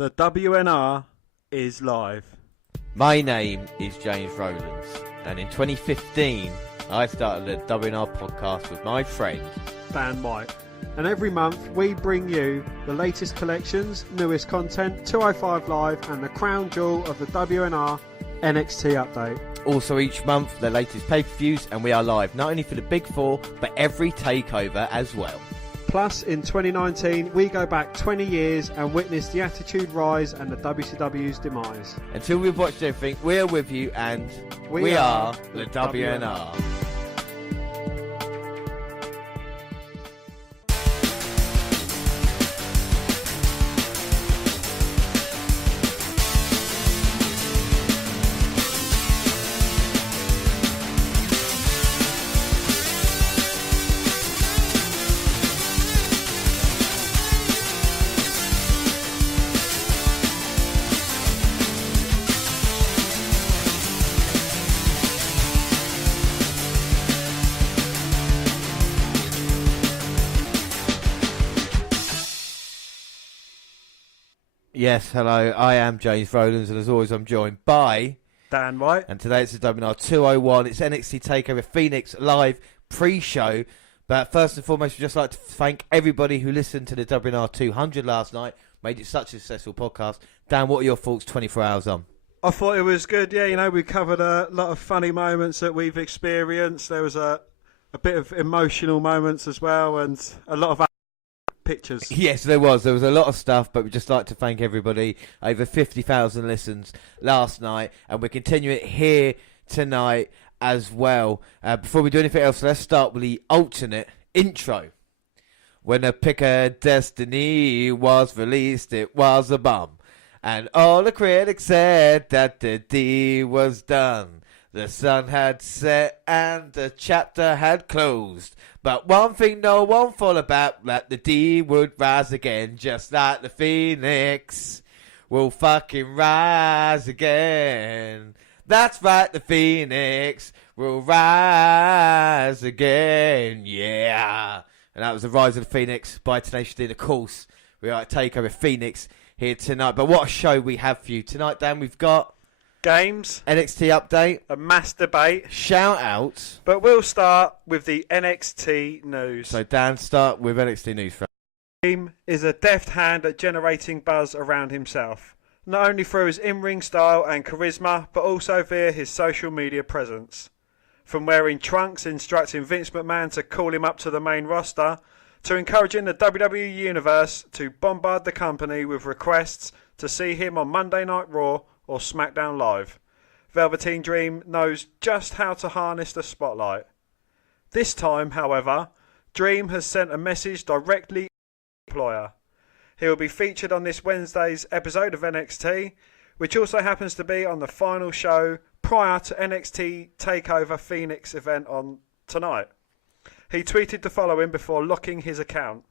The WNR is live. My name is James Rowlands, and in 2015 I started a WNR podcast with my friend Dan White. And every month we bring you the latest collections, newest content, 205 Live and the crown jewel of the WNR NXT update. Also each month the latest pay-per-views, and we are live not only for the Big Four but every takeover as well. Plus, in 2019, we go back 20 years and witness the Attitude Rise and the WCW's demise. Until we've watched everything, we are with you, and we are the WNR. Yes, hello, I am James Rowlands, and as always I'm joined by Dan White. And today it's the WNR201, it's NXT Takeover Phoenix live pre-show. But first and foremost, we'd just like to thank everybody who listened to the WNR 200 last night, made it such a successful podcast. Dan, what are your thoughts 24 hours on? I thought it was good, yeah, you know, we covered a lot of funny moments that we've experienced. There was a bit of emotional moments as well, and a lot of pictures. Yes, there was a lot of stuff, but we'd just like to thank everybody. Over 50,000 listens last night, and we're continuing it here tonight as well. Before we do anything else, let's start with the alternate intro. When the Pick of Destiny was released, it was a bomb, and all the critics said that the D was done. The sun had set and the chapter had closed. But one thing no one thought about, that the D would rise again, just like the Phoenix will fucking rise again. That's right, the Phoenix will rise again, yeah. And that was the Rise of the Phoenix by Tenacious D. Of course, we are at Takeover Phoenix here tonight. But what a show we have for you tonight, Dan. We've got games, NXT update, a mass debate, shout outs. But we'll start with the NXT news. So Dan, start with NXT news. Dream is a deft hand at generating buzz around himself, not only through his in-ring style and charisma, but also via his social media presence. From wearing trunks instructing Vince McMahon to call him up to the main roster, to encouraging the WWE Universe to bombard the company with requests to see him on Monday Night Raw or SmackDown Live, Velveteen Dream knows just how to harness the spotlight. This time, however, Dream has sent a message directly to his employer. He will be featured on this Wednesday's episode of NXT, which also happens to be on the final show prior to NXT Takeover Phoenix event on tonight. He tweeted the following before locking his account.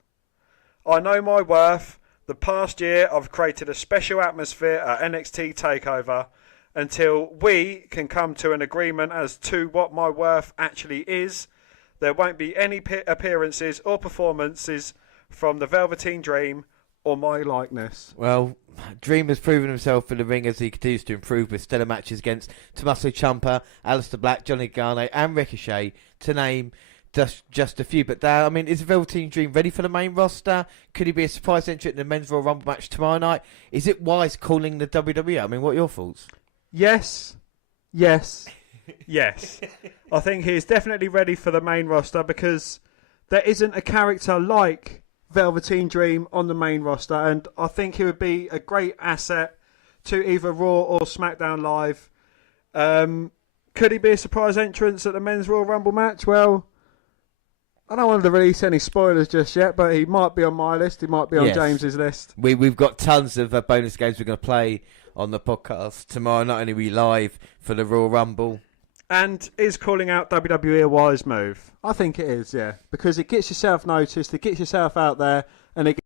"I know my worth. The past year I've created a special atmosphere at NXT Takeover. Until we can come to an agreement as to what my worth actually is, there won't be any appearances or performances from the Velveteen Dream or my likeness." Well, Dream has proven himself in the ring as he continues to improve with stellar matches against Tommaso Ciampa, Aleister Black, Johnny Gargano and Ricochet, to name just a few. But I mean, is the Velveteen Dream ready for the main roster? Could he be a surprise entrant in the Men's Royal Rumble match tomorrow night? Is it wise calling the WWE? I mean, what are your thoughts? Yes. I think he's definitely ready for the main roster, because there isn't a character like Velveteen Dream on the main roster, and I think he would be a great asset to either Raw or SmackDown Live. Could he be a surprise entrance at the Men's Royal Rumble match? Well, I don't want to release any spoilers just yet, but he might be on my list. He might be on James's list. We've got tons of bonus games we're going to play on the podcast tomorrow. Not only are we live for the Royal Rumble. And is calling out WWE a wise move? I think it is, yeah. Because it gets yourself noticed, it gets yourself out there, and it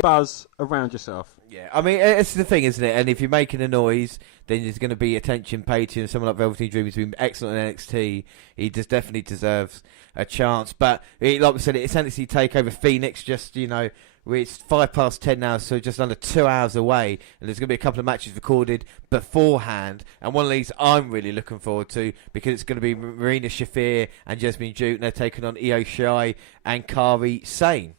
buzz around yourself. Yeah, I mean, it's the thing, isn't it? And if you're making a noise, then there's going to be attention paid to him. Someone like Velveteen Dream has been excellent in NXT. He just definitely deserves a chance. But like we said, it's NXT Takeover Phoenix. Just it's 10:05 now, so just under 2 hours away. And there's going to be a couple of matches recorded beforehand. And one of these I'm really looking forward to because it's going to be Marina Shafir and Jasmine Duke. And they're taking on Io Shirai and Kairi Sane.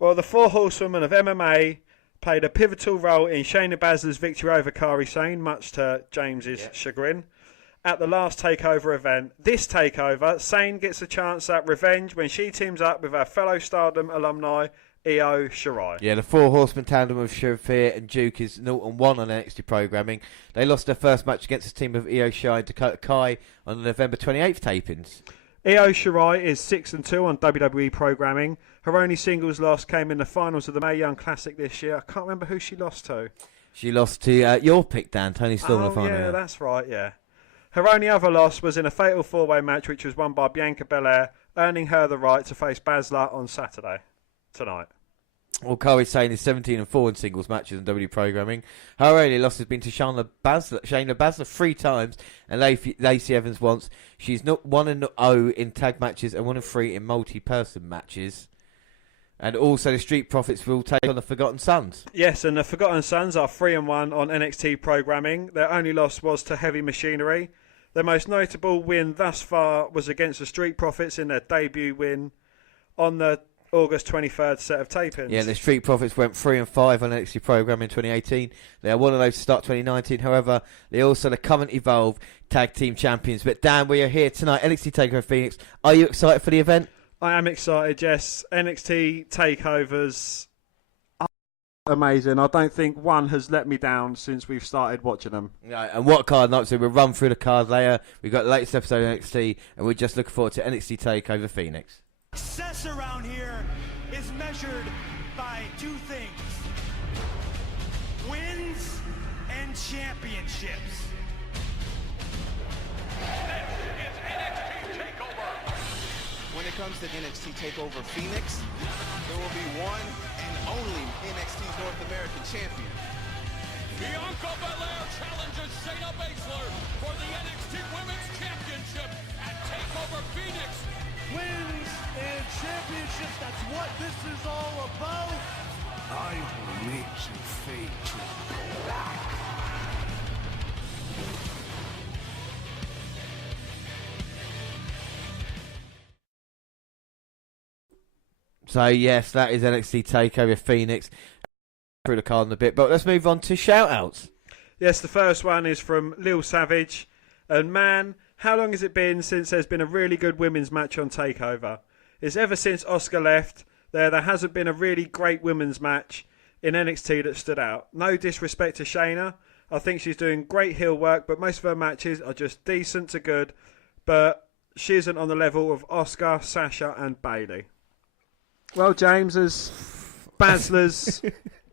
Well, the four horsewomen of MMA played a pivotal role in Shayna Baszler's victory over Kairi Sane, much to James's chagrin, at the last TakeOver event. This TakeOver, Sane gets a chance at revenge when she teams up with her fellow Stardom alumni, Io Shirai. Yeah, the four horsemen tandem of Shafir and Duke is 0-1 on NXT programming. They lost their first match against the team of Io Shirai and Dakota Kai on the November 28th tapings. Io Shirai is 6-2 on WWE programming. Her only singles loss came in the finals of the Mae Young Classic this year. I can't remember who she lost to. She lost to your pick, Dan, Tony Storm in the final. Yeah, that's right, yeah. Her only other loss was in a fatal four-way match, which was won by Bianca Belair, earning her the right to face Baszler on Saturday, tonight. Well, Kairi Sane is 17-4 in singles matches in WWE programming. Her only loss has been to Shayna Baszler 3 times, and Lacey Evans once. She's not 1-0 in tag matches and 1-3 in multi-person matches. And also the Street Profits will take on the Forgotten Sons. Yes, and the Forgotten Sons are 3-1 on NXT programming. Their only loss was to Heavy Machinery. Their most notable win thus far was against the Street Profits in their debut win on the August 23rd set of tapings. Yeah, the Street Profits went 3-5 on NXT programming in 2018. They are one of those to start 2019. However, they're also the current Evolve Tag Team Champions. But Dan, we are here tonight, NXT Takeover Phoenix. Are you excited for the event? I am excited, yes. NXT takeovers are amazing. I don't think one has let me down since we've started watching them. Yeah, and what card night? So we'll run through the card later. We've got the latest episode of NXT, and we're just looking forward to NXT Takeover Phoenix. Success around here is measured by 2 things: wins and championships. This is NXT Takeover. When it comes to NXT Takeover Phoenix, there will be one and only NXT North American champion. Bianca Belair challenges Shayna Baszler for the NXT Women's Championship at Takeover Phoenix. Wins and championships, that's what this is all about. I will make you fade to So yes, that is NXT Takeover Phoenix. Through the card in a bit, but let's move on to shout-outs. Yes, the first one is from Lil Savage. And man, how long has it been since there's been a really good women's match on TakeOver? It's ever since Oscar left, there hasn't been a really great women's match in NXT that stood out. No disrespect to Shayna. I think she's doing great heel work, but most of her matches are just decent to good. But she isn't on the level of Oscar, Sasha and Bayley. Well, James, as Baszler's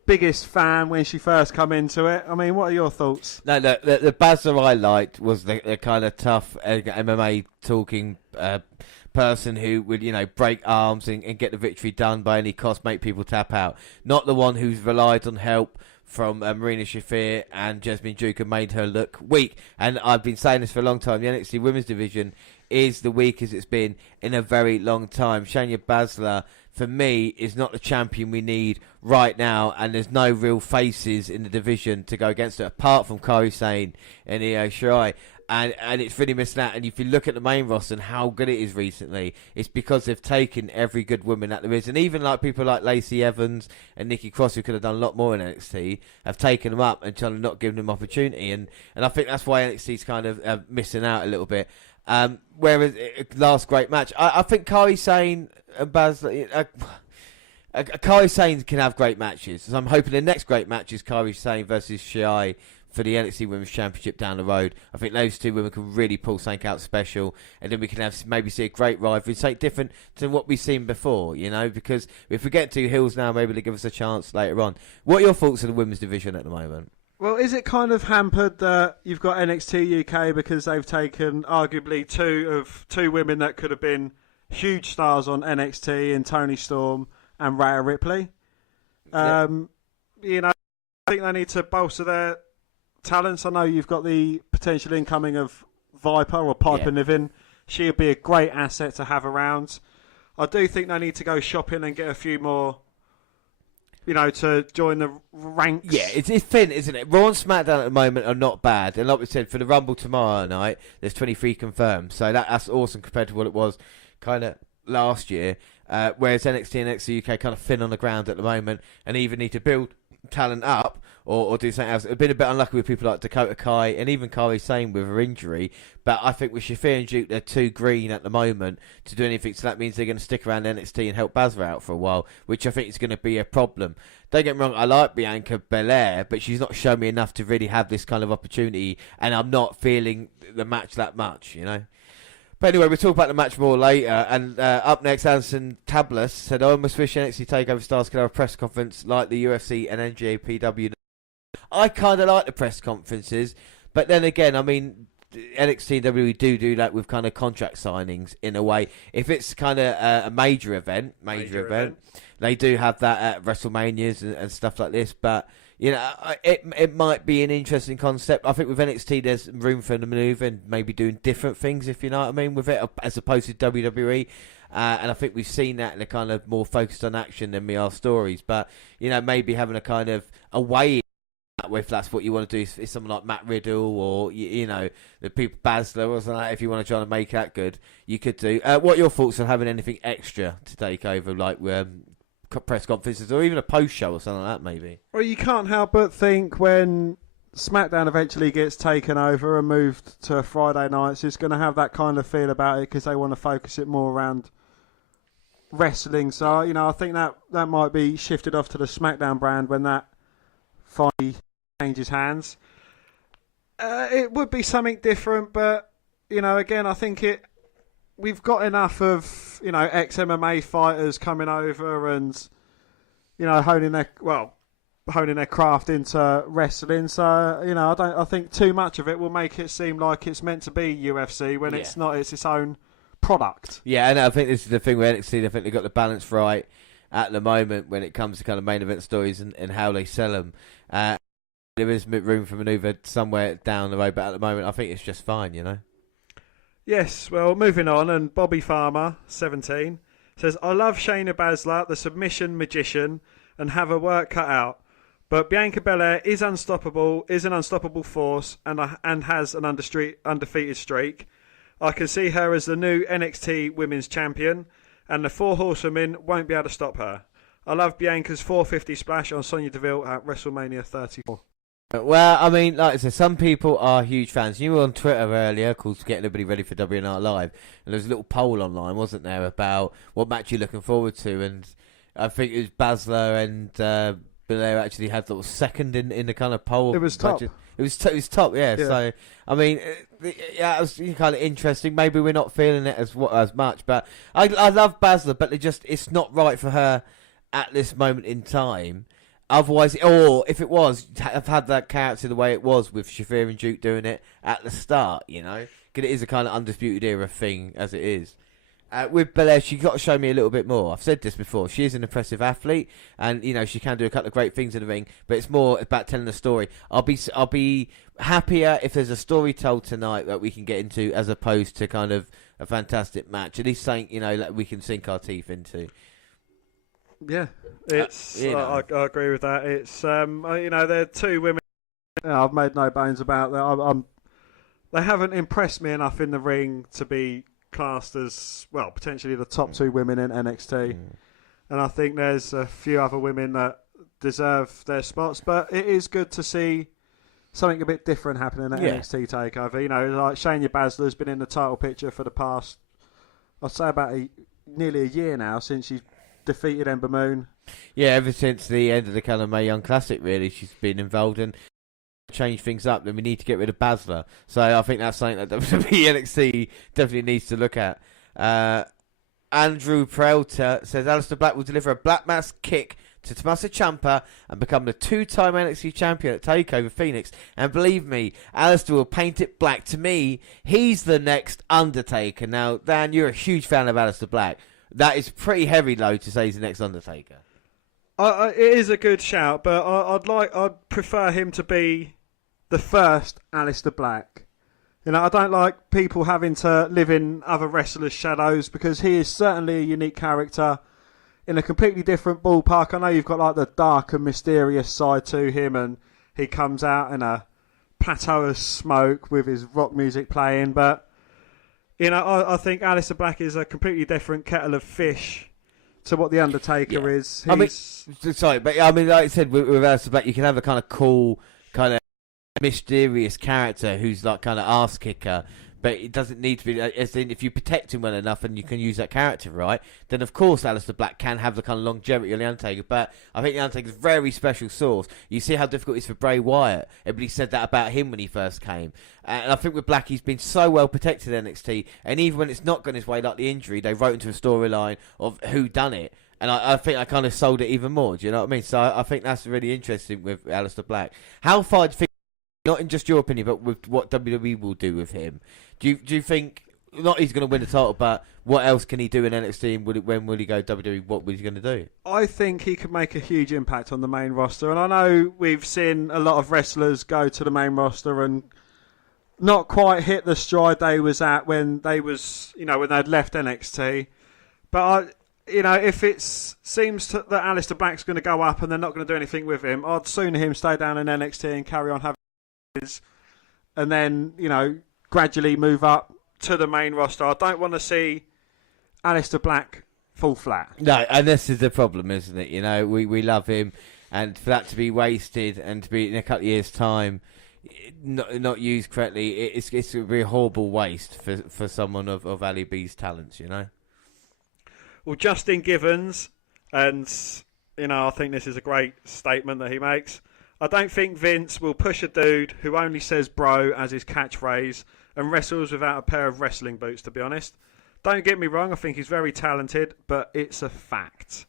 biggest fan when she first come into it, I mean, what are your thoughts? No, the Baszler I liked was the kind of tough MMA talking person who would, break arms and get the victory done by any cost, make people tap out. Not the one who's relied on help from Marina Shafir and Jasmine Duke and made her look weak. And I've been saying this for a long time. The NXT Women's Division is the weakest it's been in a very long time. Shayna Baszler, for me, is not the champion we need right now, and there's no real faces in the division to go against her, apart from Kairi Sane and Io Shirai. And it's really missing out. And if you look at the main roster and how good it is recently, it's because they've taken every good woman that there is. And even like people like Lacey Evans and Nikki Cross, who could have done a lot more in NXT, have taken them up and trying to not give them opportunity. And I think that's why NXT's kind of missing out a little bit. Whereas last great match, I think Kairi Sane and Baszler, Kairi Sane can have great matches. So I'm hoping the next great match is Kairi Sane versus Shirai for the NXT Women's Championship down the road. I think those two women can really pull something out special, and then we can have maybe see a great rivalry, something different than what we've seen before, because if we get 2 heels now, maybe they'll give us a chance later on. What are your thoughts on the women's division at the moment? Well, is it kind of hampered that you've got NXT UK because they've taken arguably two women that could have been huge stars on NXT in Toni Storm and Rhea Ripley? You know, I think they need to bolster their talents. I know you've got the potential incoming of Viper or Piper Niven. She would be a great asset to have around. I do think they need to go shopping and get a few more, you know, to join the ranks. Yeah, it's thin, isn't it? Raw and SmackDown at the moment are not bad. And like we said, for the Rumble tomorrow night, there's 23 confirmed. So that's awesome compared to what it was kind of last year. Whereas NXT and NXT UK kind of thin on the ground at the moment and even need to build talent up or do something else. It's been a bit unlucky with people like Dakota Kai and even Kairi Sane with her injury. But I think with Shafir and Duke, they're too green at the moment to do anything. So that means they're going to stick around NXT and help Baszler out for a while, which I think is going to be a problem. Don't get me wrong, I like Bianca Belair, but she's not shown me enough to really have this kind of opportunity. And I'm not feeling the match that much, you know. But anyway, we'll talk about the match more later. And up next, Anderson Tablas said, I almost wish NXT TakeOver stars could have a press conference like the UFC and NJPW. I kind of like the press conferences. But then again, I mean, NXT and WWE do that with kind of contract signings in a way. If it's kind of a major event, they do have that at WrestleManias and stuff like this. But you know, it might be an interesting concept. I think with NXT, there's room for the manoeuvre and maybe doing different things, if you know what I mean, with it, as opposed to WWE. And I think we've seen that in a kind of more focused on action than we are stories. But, you know, maybe having a kind of away, if that's what you want to do, is someone like Matt Riddle or, you know, the people, Baszler or something like that, if you want to try to make that good, you could do. What are your thoughts on having anything extra to take over, like press conferences or even a post show or something like that, maybe? Well, you can't help but think when SmackDown eventually gets taken over and moved to Friday nights, it's going to have that kind of feel about it because they want to focus it more around wrestling. So, you know, I think that might be shifted off to the SmackDown brand when that finally changes hands. It would be something different, but, you know, again, I think we've got enough of, you know, ex-MMA fighters coming over and, you know, honing their craft into wrestling. So, you know, I think too much of it will make it seem like it's meant to be UFC when it's not. It's its own product. Yeah, and I think this is the thing with NXT. I think they've got the balance right at the moment when it comes to kind of main event stories and how they sell them. There is room for manoeuvre somewhere down the road, but at the moment, I think it's just fine, you know. Yes, well, moving on, and Bobby Farmer, 17, says, I love Shayna Baszler, the submission magician, and have her work cut out. But Bianca Belair is an unstoppable force, and has an undefeated streak. I can see her as the new NXT Women's Champion, and the Four Horsewomen won't be able to stop her. I love Bianca's 450 splash on Sonya Deville at WrestleMania 34. Well, I mean, like I said, some people are huge fans. You were on Twitter earlier, called Getting Everybody Ready for WNR Live, and there was a little poll online, wasn't there, about what match you're looking forward to, and I think it was Baszler and Belair actually had the second in the kind of poll. It was top. It was top, yeah. So, I mean, it was kind of interesting. Maybe we're not feeling it as much, but I love Baszler, but it's not right for her at this moment in time. Otherwise, or if it was, I've had that character the way it was with Shafir and Duke doing it at the start, you know? Because it is a kind of undisputed era thing as it is. With Belair, she's got to show me a little bit more. I've said this before. She is an impressive athlete, and you know she can do a couple of great things in the ring. But it's more about telling a story. I'll be happier if there's a story told tonight that we can get into, as opposed to kind of a fantastic match. At least something, you know, that we can sink our teeth into. Yeah, it's. I agree with that. It's you know, they're two women. I've made no bones about that. They haven't impressed me enough in the ring to be classed as, well, potentially the top two women in NXT. And I think there's a few other women that deserve their spots. But it is good to see something a bit different happening at NXT TakeOver. You know, like Shayna Baszler's been in the title picture for the past, I'd say about nearly a year now, since she's defeated Ember Moon. Yeah, ever since the end of the kind of Mae Young Classic, really, she's been involved in change things up. Then we need to get rid of Baszler. So I think that's something that WWE NXT definitely needs to look at. Andrew Peralta says Aleister Black will deliver a Black Mass kick to Tommaso Ciampa and become the two-time NXT champion at TakeOver Phoenix. And believe me, Aleister will paint it black. To me, he's the next Undertaker. Now, Dan, you're a huge fan of Aleister Black. That is pretty heavy, though, to say he's the next Undertaker. It is a good shout, but I'd prefer him to be the first Aleister Black. You know, I don't like people having to live in other wrestlers' shadows because he is certainly a unique character in a completely different ballpark. I know you've got like the dark and mysterious side to him, and he comes out in a plateau of smoke with his rock music playing, but you know, I think Aleister Black is a completely different kettle of fish to what the Undertaker is. I mean, sorry, but I mean, like I said, with Aleister Black, you can have a kind of cool, kind of mysterious character who's like kind of ass kicker, but it doesn't need to be. As in, if you protect him well enough and you can use that character right, then of course Aleister Black can have the kind of longevity of the Undertaker. But I think the Undertaker's a very special source. You see how difficult it is for Bray Wyatt. Everybody said that about him when he first came, and I think with Black, he's been so well protected in NXT. And even when it's not gone his way, like the injury, they wrote into a storyline of who done it. And I think I kind of sold it even more. Do you know what I mean? So I think that's really interesting with Aleister Black. How far do you think, not in just your opinion, but with what WWE will do with him? Do you think, not he's going to win the title, but what else can he do in NXT, and when will he go WWE? What was he going to do? I think he could make a huge impact on the main roster, and I know we've seen a lot of wrestlers go to the main roster and not quite hit the stride they was at when they was, you know, when they'd left NXT. But if it seems that Aleister Black's going to go up and they're not going to do anything with him, I'd sooner him stay down in NXT and carry on having his, and then, you know, gradually move up to the main roster. I don't want to see Aleister Black fall flat. No, and this is the problem, isn't it? You know, we love him, and for that to be wasted and to be in a couple of years' time not used correctly, it's going to be a horrible waste for someone of Ali B's talents, you know? Well, Justin Givens, and, you know, I think this is a great statement that he makes. I don't think Vince will push a dude who only says bro as his catchphrase and wrestles without a pair of wrestling boots, to be honest. Don't get me wrong, I think he's very talented, but it's a fact.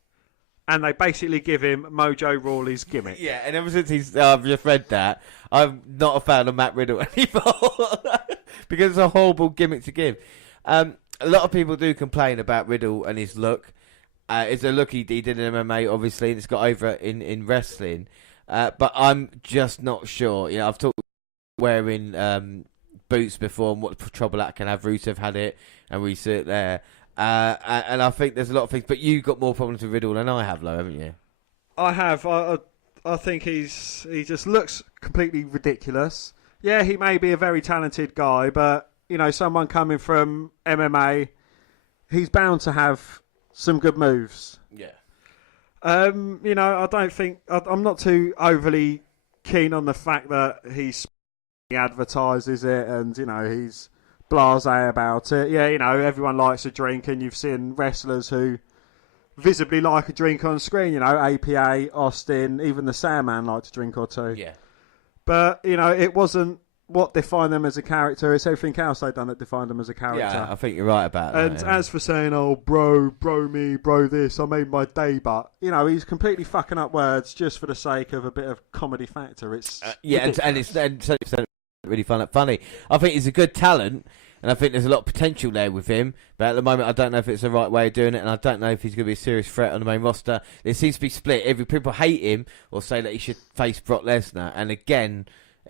And they basically give him Mojo Rawley's gimmick. Yeah, and ever since I've just read that, I'm not a fan of Matt Riddle anymore. Because it's a horrible gimmick to give. A lot of people do complain about Riddle and his look. It's a look he did in MMA, obviously, and it's got over in wrestling. But I'm just not sure. You know, I've talked wearing boots before and what trouble that can have. Rusev had it, and we see it there. And I think there's a lot of things. But you've got more problems with Riddle than I have, though, haven't you? I have. I think he just looks completely ridiculous. Yeah, he may be a very talented guy, but, you know, someone coming from MMA, he's bound to have some good moves. Yeah. You know, I don't think I'm not too overly keen on the fact that he advertises it and, you know, he's blasé about it. Yeah, you know, everyone likes a drink, and you've seen wrestlers who visibly like a drink on screen. You know, APA, Austin, even the Sandman liked a drink or two. Yeah. But, you know, it wasn't what defined them as a character. It's everything else they've done that defined them as a character. Yeah, I think you're right about that. And as for saying, oh, bro me, bro this, I made my day, but, you know, he's completely fucking up words just for the sake of a bit of comedy factor. It's and it's really funny. I think he's a good talent, and I think there's a lot of potential there with him, but at the moment I don't know if it's the right way of doing it, and I don't know if he's going to be a serious threat on the main roster. There seems to be split. People hate him or say that he should face Brock Lesnar, and again,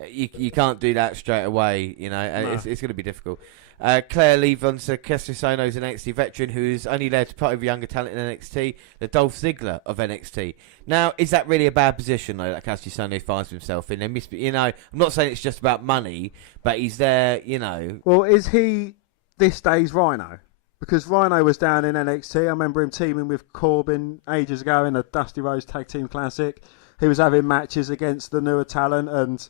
you can't do that straight away, you know, and no. It's going to be difficult. Claire Levon said Cassius Ohno's an NXT veteran who's only there to put over younger talent in NXT, the Dolph Ziggler of NXT. Now, is that really a bad position, though, that Cassius Ohno finds himself in? You know, I'm not saying it's just about money, but he's there, you know. Well, is he this day's Rhino? Because Rhino was down in NXT. I remember him teaming with Corbin ages ago in a Dusty Rhodes Tag Team Classic. He was having matches against the newer talent and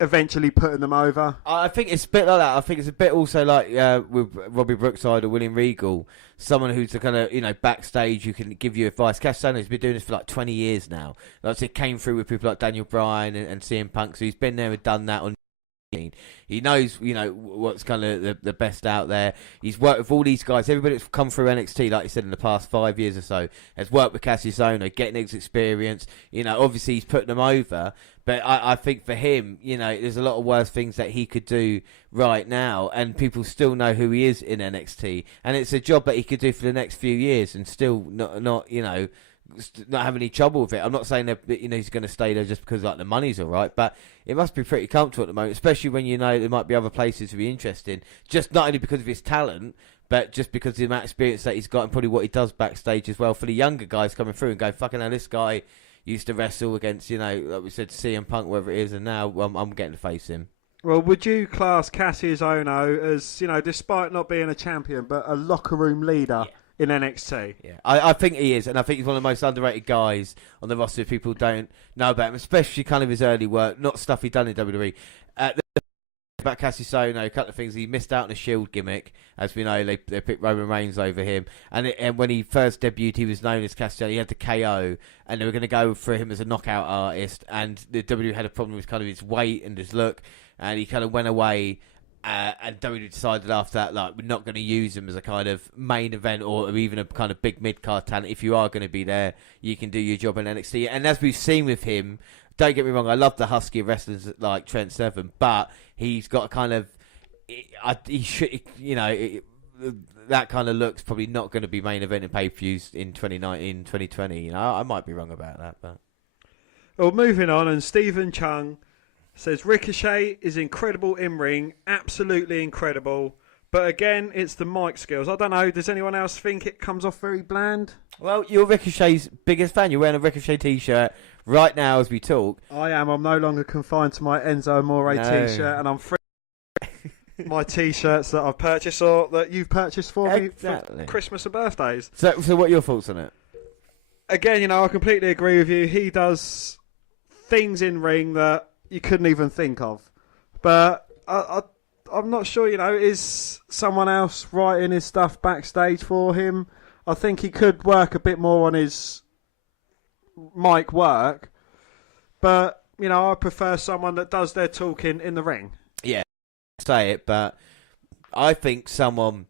eventually putting them over. I think it's a bit like that. I think it's a bit also like with Robbie Brookside or William Regal, someone who's the kind of, you know, backstage who can give you advice. Cass Ohno's been doing this for like 20 years now. Like I said, came through with people like Daniel Bryan and CM Punk, so he's been there and done that on. He knows, you know, what's kind of the best out there. He's worked with all these guys. Everybody that's come through NXT, like you said, in the past 5 years or so, has worked with Cassius Ohno, getting his experience. You know, obviously he's putting them over. But I think for him, you know, there's a lot of worse things that he could do right now, and people still know who he is in NXT. And it's a job that he could do for the next few years and still not you know, not having any trouble with it. I'm not saying that he's going to stay there just because like the money's all right, but it must be pretty comfortable at the moment, especially when there might be other places to be interested in, just not only because of his talent, but just because of the amount of experience that he's got and probably what he does backstage as well for the younger guys coming through and going, fucking hell, this guy used to wrestle against, like we said, CM Punk, whatever it is, and now I'm getting to face him. Well, would you class Cassius Ohno as, despite not being a champion, but a locker room leader in NXT? Yeah, I think he is, and I think he's one of the most underrated guys on the roster if people don't know about him, especially kind of his early work, not stuff he'd done in WWE. About Cassius Ohno, a couple of things. He missed out on a Shield gimmick. As we know, they picked Roman Reigns over him. And when he first debuted, he was known as Cassius Ohno. He had the KO, and they were going to go for him as a knockout artist. And the WWE had a problem with kind of his weight and his look, and he kind of went away. And WWE decided after that, like, we're not going to use him as a kind of main event or even a kind of big mid-card talent. If you are going to be there, you can do your job in NXT. And as we've seen with him, don't get me wrong, I love the husky wrestlers like Trent Seven, but he's got a kind of, he should, that kind of look's probably not going to be main event in pay-per-views in 2019, 2020. I might be wrong about that, but. Well, moving on, and Stephen Chung says Ricochet is incredible in ring, absolutely incredible. But again, it's the mic skills. I don't know. Does anyone else think it comes off very bland? Well, you're Ricochet's biggest fan. You're wearing a Ricochet t-shirt right now as we talk. I am. I'm no longer confined to my Enzo Amore t-shirt, and I'm free my t-shirts that I've purchased or that you've purchased for me for Christmas and birthdays. So what are your thoughts on it? Again, I completely agree with you. He does things in ring that you couldn't even think of. But I'm not sure, is someone else writing his stuff backstage for him? I think he could work a bit more on his mic work. But, I prefer someone that does their talking in the ring. Yeah, say it, but I think someone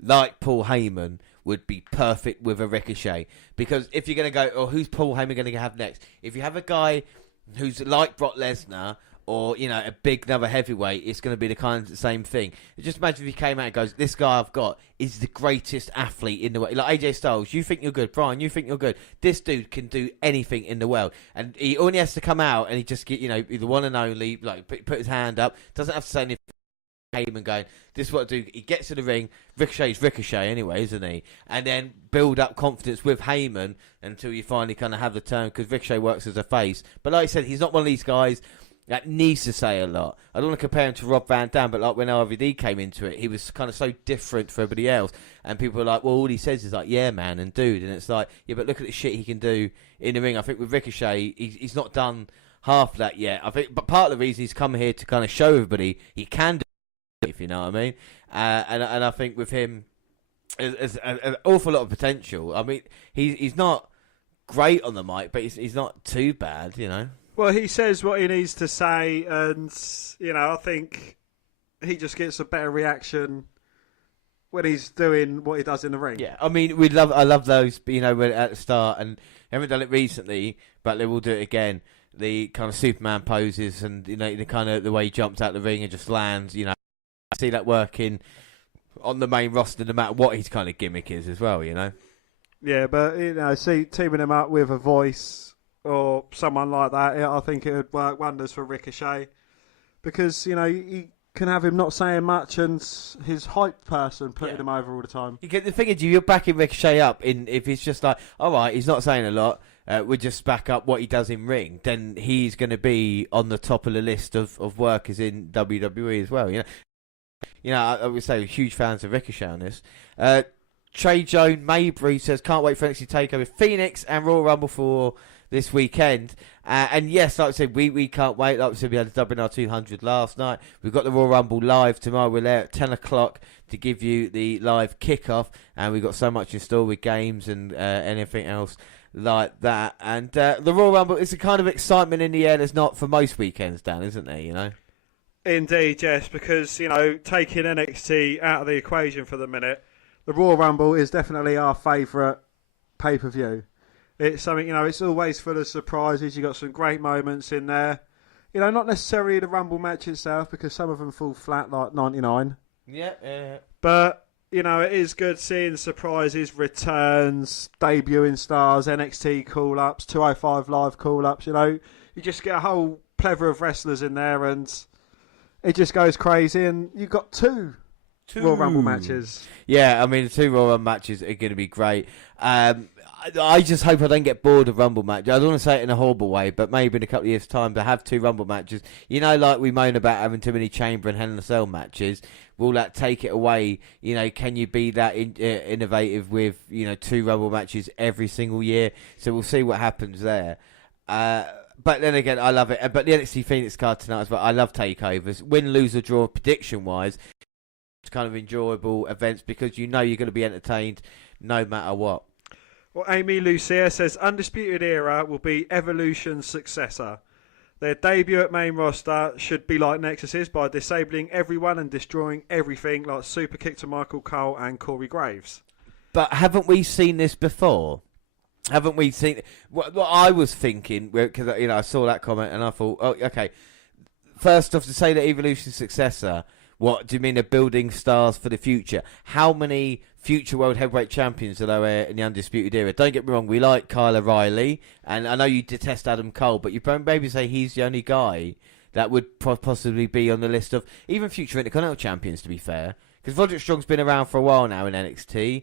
like Paul Heyman would be perfect with a Ricochet. Because if you're going to go, who's Paul Heyman going to have next? If you have a guy who's like Brock Lesnar, or, a big another heavyweight, it's going to be the kind of the same thing. Just imagine if he came out and goes, this guy I've got is the greatest athlete in the world. Like AJ Styles, you think you're good. Brian, you think you're good. This dude can do anything in the world. And he only has to come out and he just get, the one and only, like, put his hand up. Doesn't have to say anything. Heyman going, this is what I do. He gets to the ring. Ricochet's Ricochet anyway, isn't he? And then build up confidence with Heyman until you finally kind of have the turn, because Ricochet works as a face. But like I said, he's not one of these guys that needs to say a lot. I don't want to compare him to Rob Van Dam, but like when RVD came into it, he was kind of so different for everybody else. And people were like, well, all he says is like, yeah, man, and dude. And it's like, yeah, but look at the shit he can do in the ring. I think with Ricochet, he's not done half of that yet. I think, but part of the reason he's come here to kind of show everybody he can do, if you know what I mean. And I think with him, there's an awful lot of potential. I mean, he's not great on the mic, but he's not too bad, Well, he says what he needs to say, and, I think he just gets a better reaction when he's doing what he does in the ring. Yeah, I mean, I love those, when at the start, and they haven't done it recently, but they will do it again. The kind of Superman poses and, the kind of the way he jumps out the ring and just lands, I see that working on the main roster no matter what his kind of gimmick is as well, Yeah, but, see, teaming him up with a voice or someone like that, I think it would work wonders for Ricochet. Because, you can have him not saying much and his hype person putting him over all the time. The thing is, you're backing Ricochet up if he's just like, all right, he's not saying a lot, we just back up what he does in ring, then he's going to be on the top of the list of workers in WWE as well, I would say we're huge fans of Ricochet on this. Trey Joan Mabry says, can't wait for NXT TakeOver Phoenix and Royal Rumble for this weekend. And yes, like I said, we can't wait. Like I said, we had the WNR200 last night. We've got the Royal Rumble live tomorrow. We're there at 10 o'clock to give you the live kickoff. And we've got so much in store with games and anything else like that. And the Royal Rumble is a kind of excitement in the air there's not for most weekends, Dan, isn't there, Indeed, yes, because, taking NXT out of the equation for the minute, the Royal Rumble is definitely our favourite pay-per-view. It's something, it's always full of surprises. You've got some great moments in there. Not necessarily the Rumble match itself, because some of them fall flat like 99. Yeah. But, it is good seeing surprises, returns, debuting stars, NXT call-ups, 205 Live call-ups. You just get a whole plethora of wrestlers in there, and it just goes crazy. And you've got two Royal Rumble matches. Yeah, I mean, the 2 Royal Rumble matches are going to be great. I just hope I don't get bored of Rumble matches. I don't want to say it in a horrible way, but maybe in a couple of years' time to have 2 Rumble matches. Like we moan about having too many Chamber and Hell in a Cell matches. Will that take it away? Can you be that innovative with 2 Rumble matches every single year? So we'll see what happens there. But then again, I love it. But the NXT Phoenix card tonight as well. I love takeovers. Win, lose or draw, prediction-wise, it's kind of enjoyable events because you're going to be entertained no matter what. Well, Amy Lucia says Undisputed Era will be Evolution's successor. Their debut at main roster should be like Nexus's by disabling everyone and destroying everything like Super Kick to Michael Cole and Corey Graves. But haven't we seen this before? Haven't we seen what I was thinking? Because I saw that comment and I thought, oh, okay. First off, to say that Evolution's successor, what do you mean? They're building stars for the future? How many future world heavyweight champions are there in the Undisputed Era? Don't get me wrong, we like Kyle O'Reilly, and I know you detest Adam Cole, but you maybe say he's the only guy that would possibly be on the list of even future Intercontinental champions, to be fair. Because Roderick Strong's been around for a while now in NXT.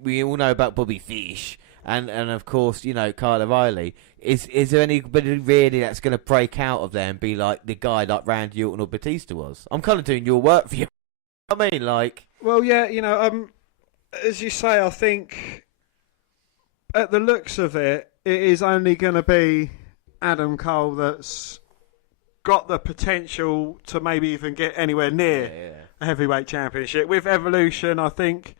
We all know about Bobby Fish. And of course, Kyle O'Reilly. Is there anybody really that's going to break out of there and be like the guy like Randy Orton or Batista was? I'm kind of doing your work for you. I mean, like... Well, yeah, as you say, I think at the looks of it, it is only going to be Adam Cole that's got the potential to maybe even get anywhere near a heavyweight championship. With Evolution, I think...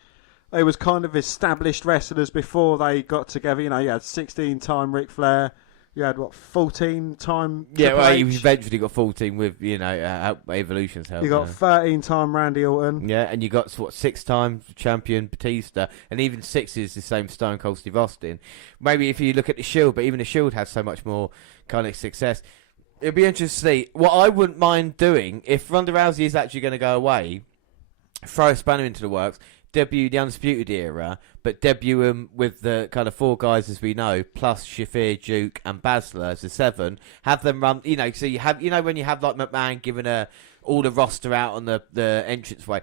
They was kind of established wrestlers before they got together. You had 16-time Ric Flair. You had, 14-time Yeah, well, you eventually got 14 with, Evolution's help. You got 13-time Randy Orton. Yeah, and you got, 6-time champion Batista. And even 6 is the same Stone Cold Steve Austin. Maybe if you look at the Shield, but even the Shield has so much more kind of success. It'd be interesting to see. What I wouldn't mind doing, if Ronda Rousey is actually going to go away, throw a spanner into the works, debut the Undisputed Era, but debut him with the kind of 4 guys as we know, plus Shafir, Duke, and Baszler as the 7. Have them run, so you have, when you have like McMahon giving all the roster out on the entranceway,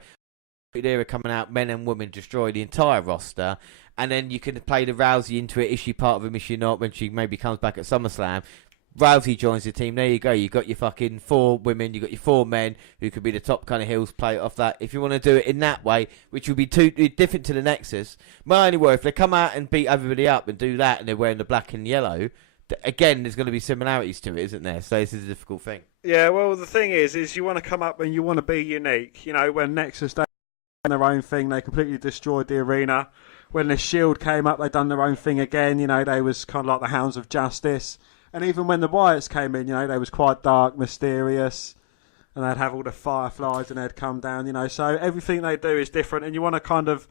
Era coming out, men and women destroy the entire roster, and then you can play the Rousey into it. Is she part of him? Is she not? When she maybe comes back at SummerSlam. Rousey joins the team. There you go. You've got your fucking 4 women. You've got your 4 men who could be the top kind of heels. Play off that. If you want to do it in that way, which would be too different to the Nexus. My only worry, if they come out and beat everybody up and do that and they're wearing the black and yellow, again, there's going to be similarities to it, isn't there? So this is a difficult thing. Yeah, well, the thing is you want to come up and you want to be unique. When Nexus done their own thing, they completely destroyed the arena. When the Shield came up, they done their own thing again. They was kind of like the Hounds of Justice. And even when the Wyatts came in, they was quite dark, mysterious, and they'd have all the fireflies and they'd come down, So everything they do is different, and you want to kind of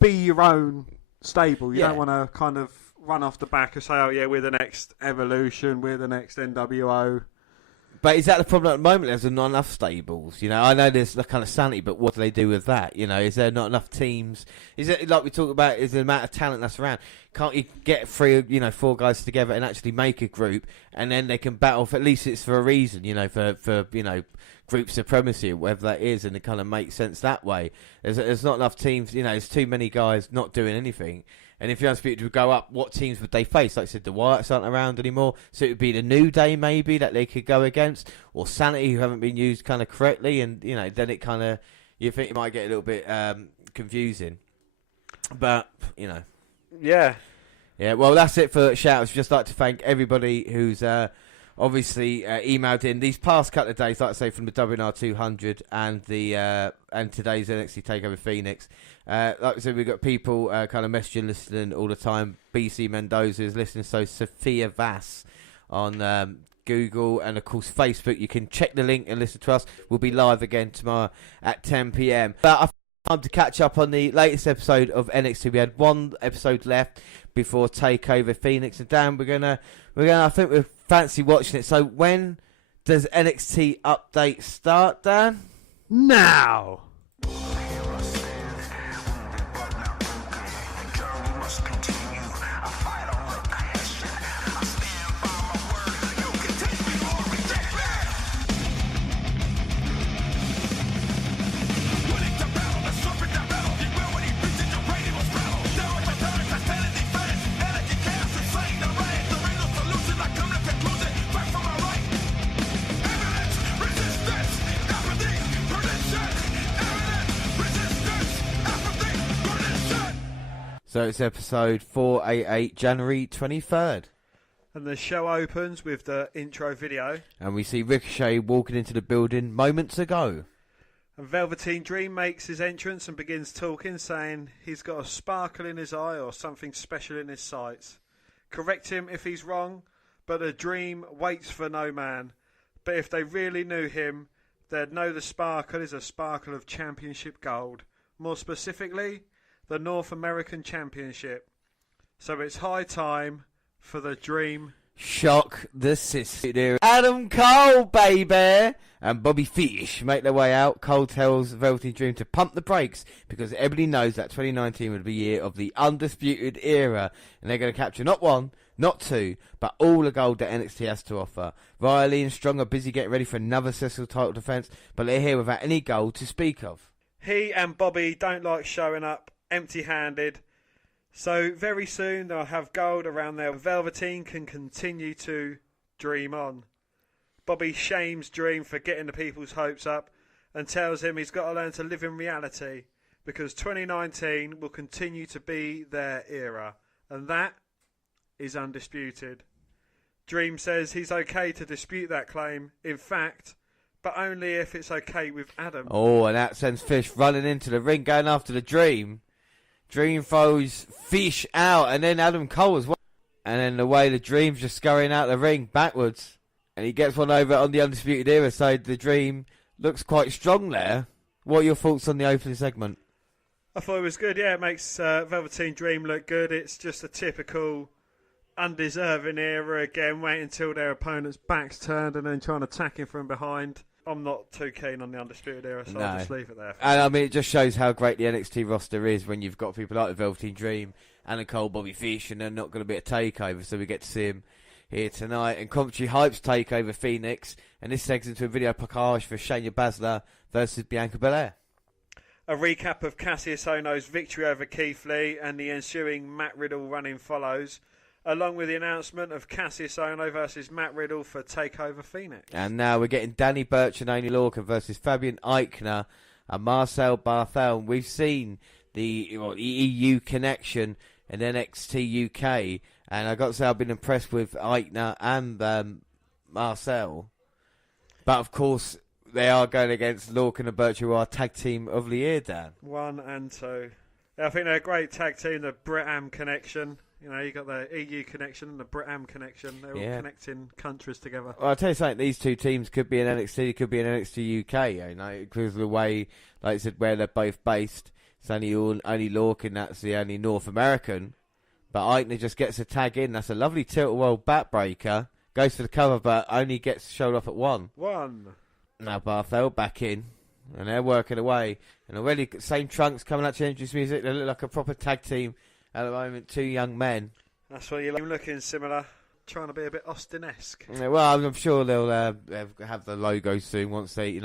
be your own stable. You don't want to kind of run off the back and say, oh, yeah, we're the next Evolution, we're the next NWO. But is that the problem at the moment? There's not enough stables. I know there's the kind of sanity, but what do they do with that? Is there not enough teams? Is it like we talk about? Is the amount of talent that's around? Can't you get 4 guys together and actually make a group, and then they can battle? For, at least it's for a reason. For group supremacy or whatever that is, and it kind of makes sense that way. There's not enough teams. There's too many guys not doing anything. And if the Undisputed would go up, what teams would they face? Like I said, the Wyatts aren't around anymore. So it would be the New Day, maybe, that they could go against. Or Sanity, who haven't been used kind of correctly. And, then it kind of... You think it might get a little bit confusing. But, Yeah. Yeah, well, that's it for shout-outs. Just like to thank everybody who's... obviously emailed in these past couple of days, like I say, from the WNR200 and today's NXT Takeover Phoenix. Like I said, we've got people kind of messaging, listening all the time. BC Mendoza is listening, so Sophia Vass on Google and, of course, Facebook. You can check the link and listen to us. We'll be live again tomorrow at 10 p.m. But I think it's time to catch up on the latest episode of NXT. We had 1 episode left before Takeover Phoenix. And Dan, we're gonna I think we're fancy watching it. So when does NXT Update start, Dan? Now! So it's episode 488, January 23rd. And the show opens with the intro video. And we see Ricochet walking into the building moments ago. And Velveteen Dream makes his entrance and begins talking, saying he's got a sparkle in his eye or something special in his sights. Correct him if he's wrong, but the Dream waits for no man. But if they really knew him, they'd know the sparkle is a sparkle of championship gold. More specifically, the North American Championship. So it's high time for the Dream. Shock the system. Adam Cole, baby! And Bobby Fish make their way out. Cole tells Velveteen Dream to pump the brakes because everybody knows that 2019 would be the year of the Undisputed Era. And they're going to capture not one, not two, but all the gold that NXT has to offer. Riley and Strong are busy getting ready for another successful title defense, but they're here without any gold to speak of. He and Bobby don't like showing up empty-handed. So very soon they'll have gold around there. Velveteen can continue to dream on. Bobby shames Dream for getting the people's hopes up and tells him he's got to learn to live in reality because 2019 will continue to be their era. And that is undisputed. Dream says he's okay to dispute that claim. In fact, but only if it's okay with Adam. Oh, and that sends Fish running into the ring, going after the Dream. Dream throws Fish out, and then Adam Cole as well. And then the way the Dream's just scurrying out the ring backwards. And he gets one over on the Undisputed Era side. The Dream looks quite strong there. What are your thoughts on the opening segment? I thought it was good, yeah. It makes Velveteen Dream look good. It's just a typical undeserving era again. Wait until their opponent's back's turned and then trying to attack him from behind. I'm not too keen on the Undisputed Era, so I'll just leave it there. And I mean, it just shows how great the NXT roster is when you've got people like the Velveteen Dream, Adam Cole, Bobby Fish, and they're not going to be a takeover, so we get to see him here tonight. And commentary hypes Takeover Phoenix, and this takes into a video package for Shayna Baszler versus Bianca Belair. A recap of Cassius Ohno's victory over Keith Lee and the ensuing Matt Riddle run-in follows, along with the announcement of Cassius Ohno versus Matt Riddle for Takeover Phoenix. And now we're getting Danny Burch and Oney Lorcan versus Fabian Eichner and Marcel Barthel. We've seen the EU connection in NXT UK, and I got to say I've been impressed with Eichner and Marcel. But of course, they are going against Lorcan and Burch, who are tag team of the year, Dan. 1 and 2. Yeah, I think they're a great tag team, the Brit-Am connection. You know, you got the EU connection and the Brit-Am connection. They're all connecting countries together. Well, I'll tell you something, these two teams could be in NXT, could be in NXT UK, you know, because of the way, like I said, where they're both based. It's only Lorcan, that's the only North American. But Eichner just gets a tag in. That's a lovely tilt-a-world backbreaker. Goes for the cover, but only gets showed off at 1. 1. Now Barthel back in, and they're working away. And already, same trunks coming out to entrance music. They look like a proper tag team at the moment. 2 young men. That's what you're looking similar. Trying to be a bit Austin-esque. Yeah, well, I'm sure they'll have the logo soon once they,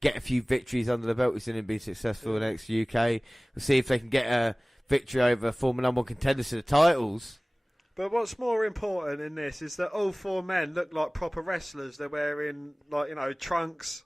get a few victories under the belt. We've seen them be successful in NXT UK. We'll see if they can get a victory over former number 1 contenders to the titles. But what's more important in this is that all 4 men look like proper wrestlers. They're wearing, trunks,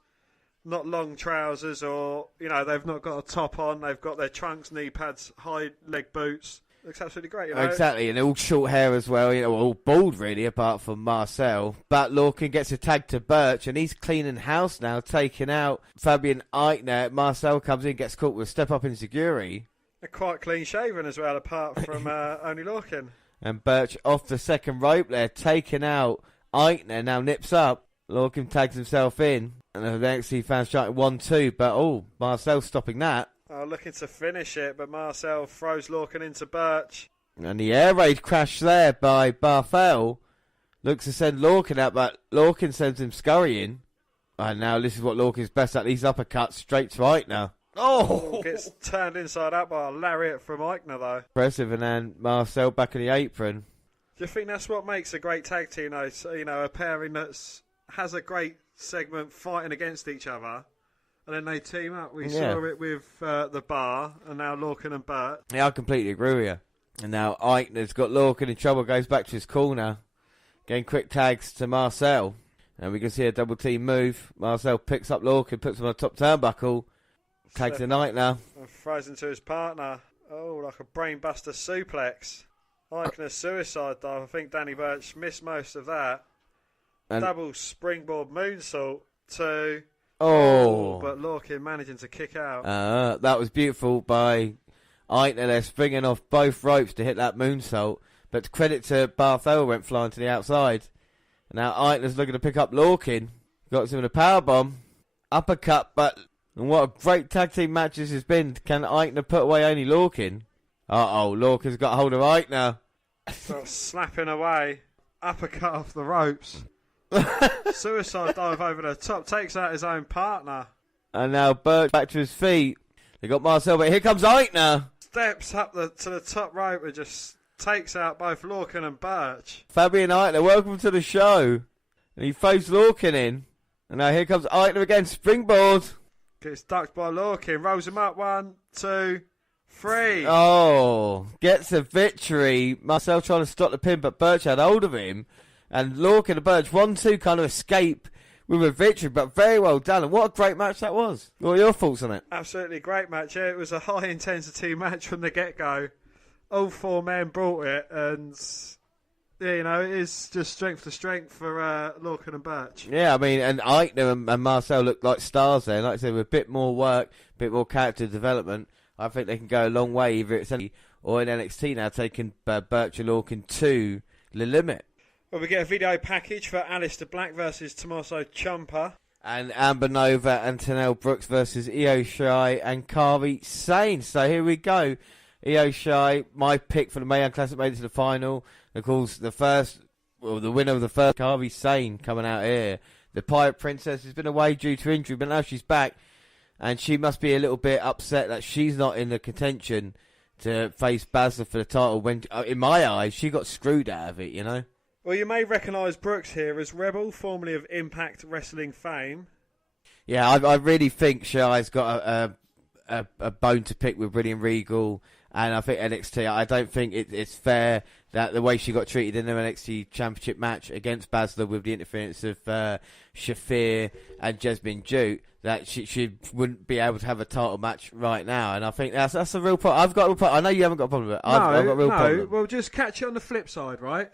not long trousers, or, they've not got a top on. They've got their trunks, knee pads, high leg boots. Looks absolutely great, Exactly, and they're all short hair as well, all bald really, apart from Marcel. But Lorcan gets a tag to Burch, and he's cleaning house now, taking out Fabian Eichner. Marcel comes in, gets caught with a step up in Seguri. They're quite clean shaven as well, apart from Oney Lorcan. And Burch off the second rope there, taking out Eichner, now nips up. Lorcan tags himself in, and the NXT fans shouting 1-2, but Marcel's stopping that. Looking to finish it, but Marcel throws Lorcan into Burch. And the air raid crash there by Barthel. Looks to send Lorcan out, but Lorcan sends him scurrying. And now this is what Lorcan's best at, these uppercuts straight to Eichner. Oh! Gets turned inside out by a lariat from Eichner, though. Impressive, and then Marcel back in the apron. Do you think that's what makes a great tag team, though? So, a pairing that has a great segment fighting against each other, and then they team up. We saw it with the Bar, and now Lorcan and Burt. Yeah, I completely agree with you. And now Eichner's got Lorcan in trouble, goes back to his corner, getting quick tags to Marcel. And we can see a double team move. Marcel picks up Lorcan, puts him on the top turnbuckle, tags the Eichner. And throws into his partner. Oh, like a brainbuster suplex. Eichner suicide dive. I think Danny Burch missed most of that. And Double springboard moonsault to... oh, but Lorcan managing to kick out. that was beautiful by Eichner. They're springing off both ropes to hit that moonsault. But credit to Barthel, went flying to the outside. And now Eichner's looking to pick up Lorcan. Got him in a powerbomb. Uppercut, but and what a great tag team match this has been. Can Eichner put away only Lorcan? Uh-oh, Lorcan's got hold of Eichner. Sort of slapping away. Uppercut off the ropes. Suicide dive over the top. Takes out his own partner. And now Burch back to his feet. They got Marcel, but here comes Eichner. Steps up to the top rope and just takes out both Lorcan and Burch. Fabian Eichner, welcome to the show. And he throws Lorcan in. And now here comes Eichner again, springboard. Gets ducked by Lorcan, rolls him up, 1, 2, 3. Oh, gets a victory. Marcel trying to stop the pin, but Burch had hold of him. And Lorcan and Burch 1-2 kind of escape with a victory, but very well done. And what a great match that was. What are your thoughts on it? Absolutely great match. Yeah, it was a high intensity match from the get-go. All 4 men brought it, and yeah, you know, it is just strength to strength for Lorcan and Burch. Yeah, I mean, and Eichner and Marcel look like stars there. Like I said, with a bit more work, a bit more character development, I think they can go a long way, either it's NXT or in NXT now, taking Burch and Lorcan to the limit. Well, we get a video package for Aleister Black versus Tommaso Ciampa. And Amber Nova and Tenelle Brooks versus Io Shirai and Kairi Sane. So here we go. Io Shirai, my pick for the Mae Young Classic, made it to the final. Of course, the winner of the first, Kairi Sane, coming out here. The Pirate Princess has been away due to injury, but now she's back. And she must be a little bit upset that she's not in the contention to face Baszler for the title when, in my eyes, she got screwed out of it, you know? Well, you may recognise Brooks here as Rebel, formerly of Impact Wrestling fame. Yeah, I really think Shirai's got a bone to pick with Brilliant Regal, and I think NXT, I don't think it's fair that the way she got treated in the NXT Championship match against Baszler with the interference of Shafir and Jasmine Duke, that she wouldn't be able to have a title match right now, and I think that's a real problem. I've got a real problem. I know you haven't got a problem with it. I've got a real problem. Well, just catch it on the flip side, right?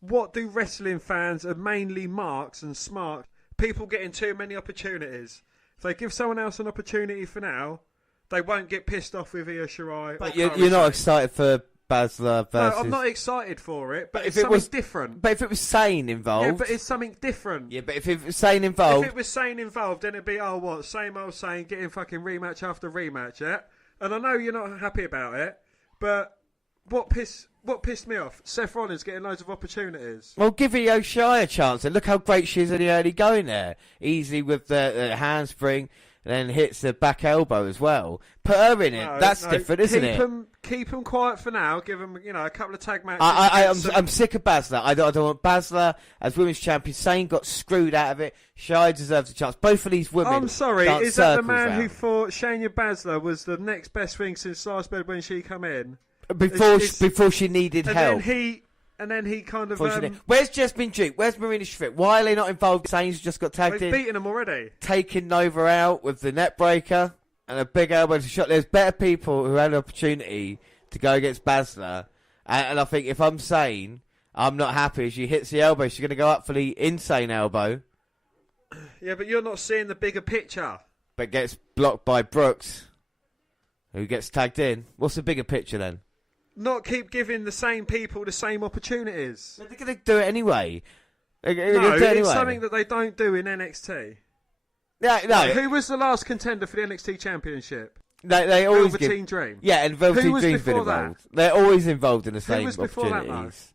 What do wrestling fans, and mainly marks and smart people, getting too many opportunities? If they give someone else an opportunity for now, they won't get pissed off with Io Shirai. But you're not excited for Baszler versus... No, I'm not excited for it, but if it was different. But if it was Sane involved... Yeah, but it's something different. Yeah, but if it was Sane involved... If it was Sane involved, then it'd be, same old Sane, getting fucking rematch after rematch, yeah? And I know you're not happy about it, but what pissed me off? Seth Rollins getting loads of opportunities. Well, give Io Shirai a chance, and look how great she is in the early going there. Easy with the handspring, and then hits the back elbow as well. Put her in it. That's different, isn't it? Keep them quiet for now. Give them, a couple of tag matches. I'm sick of Baszler. I don't want Baszler as women's champion. Sane got screwed out of it. Shirai deserves a chance. Both of these women. I'm sorry. Is that the man who thought Shayna Baszler was the next best thing since sliced bread when she come in? Before she needed help. And then he kind of... Where's Jasmine Duke? Where's Marina Shafir? Why are they not involved? Sane's just got tagged in. They've beaten them already. Taking Nova out with the net breaker and a big elbow to shot. There's better people who had an opportunity to go against Baszler. And I think if I'm Sane, I'm not happy. She hits the elbow. She's going to go up for the insane elbow. Yeah, but you're not seeing the bigger picture. But gets blocked by Brooks, who gets tagged in. What's the bigger picture then? Not keep giving the same people the same opportunities. But they're going to do it anyway. It's something that they don't do in NXT. No. Who was the last contender for the NXT Championship? They always Velveteen Dream. Yeah, and Velveteen Dream's been involved. They're always involved in the same opportunities.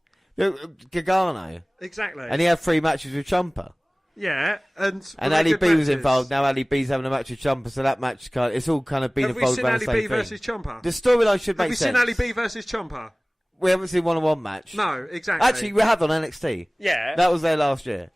Gargano. Exactly. And he had 3 matches with Ciampa. Yeah, and Ali B was involved. Now Ali B's having a match with Ciampa, so that match it's all kind of been involved around the same thing. Have we seen Ali B versus Ciampa? The storyline should make sense. Have we seen Ali B versus Ciampa? We haven't seen one-on-one match. No, exactly. Actually, we have on NXT. Yeah. That was there last year.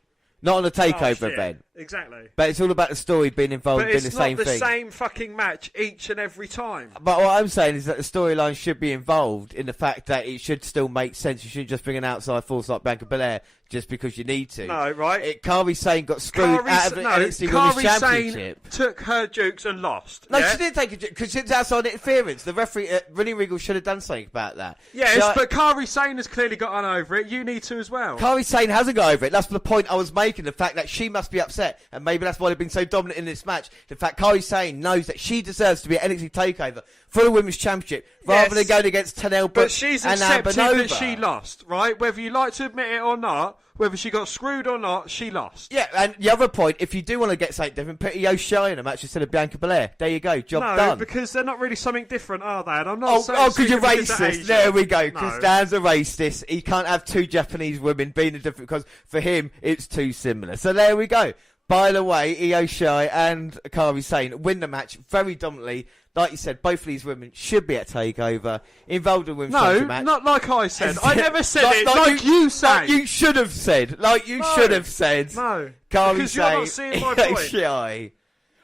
Not on the Takeover event. Exactly. But it's all about the story being involved in the same thing. But it's not the same fucking match each and every time. But what I'm saying is that the storyline should be involved in the fact that it should still make sense. You shouldn't just bring an outside force like Bianca Belair just because you need to. No, right? Kairi Sane got screwed out of the NXT Women's Championship. Sane took her dukes and lost. No, yeah? she didn't take it because it's outside interference. The referee, Renee Regal, should have done something about that. Yes, but Kairi Sane has clearly gotten over it. You need to as well. Kairi Sane hasn't got over it. That's the point I was making. The fact that she must be upset, and maybe that's why they've been so dominant in this match. The fact Kairi Sane knows that she deserves to be at NXT Takeover for the Women's Championship rather than going against Tenelle But she's and accepted Amber Nova. that she lost, right? Whether you like to admit it or not, whether she got screwed or not, she lost. Yeah, and the other point, if you do want to get something different, put Io Shirai in a match instead of Bianca Belair. There you go, job done. No, because they're not really something different, are they? And I'm not because you're because racist. There we go. Because Dan's a racist. He can't have two Japanese women being a different. Because for him, it's too similar. So there we go. By the way, Io Shirai and Kairi Sane win the match very dominantly. Like you said, both of these women should be at TakeOver, involved in women's championship match. No, not like I said. I never said like you say. Like you should have said. Like you should have said. No, Kairi because you're not seeing my Io point. Shirai.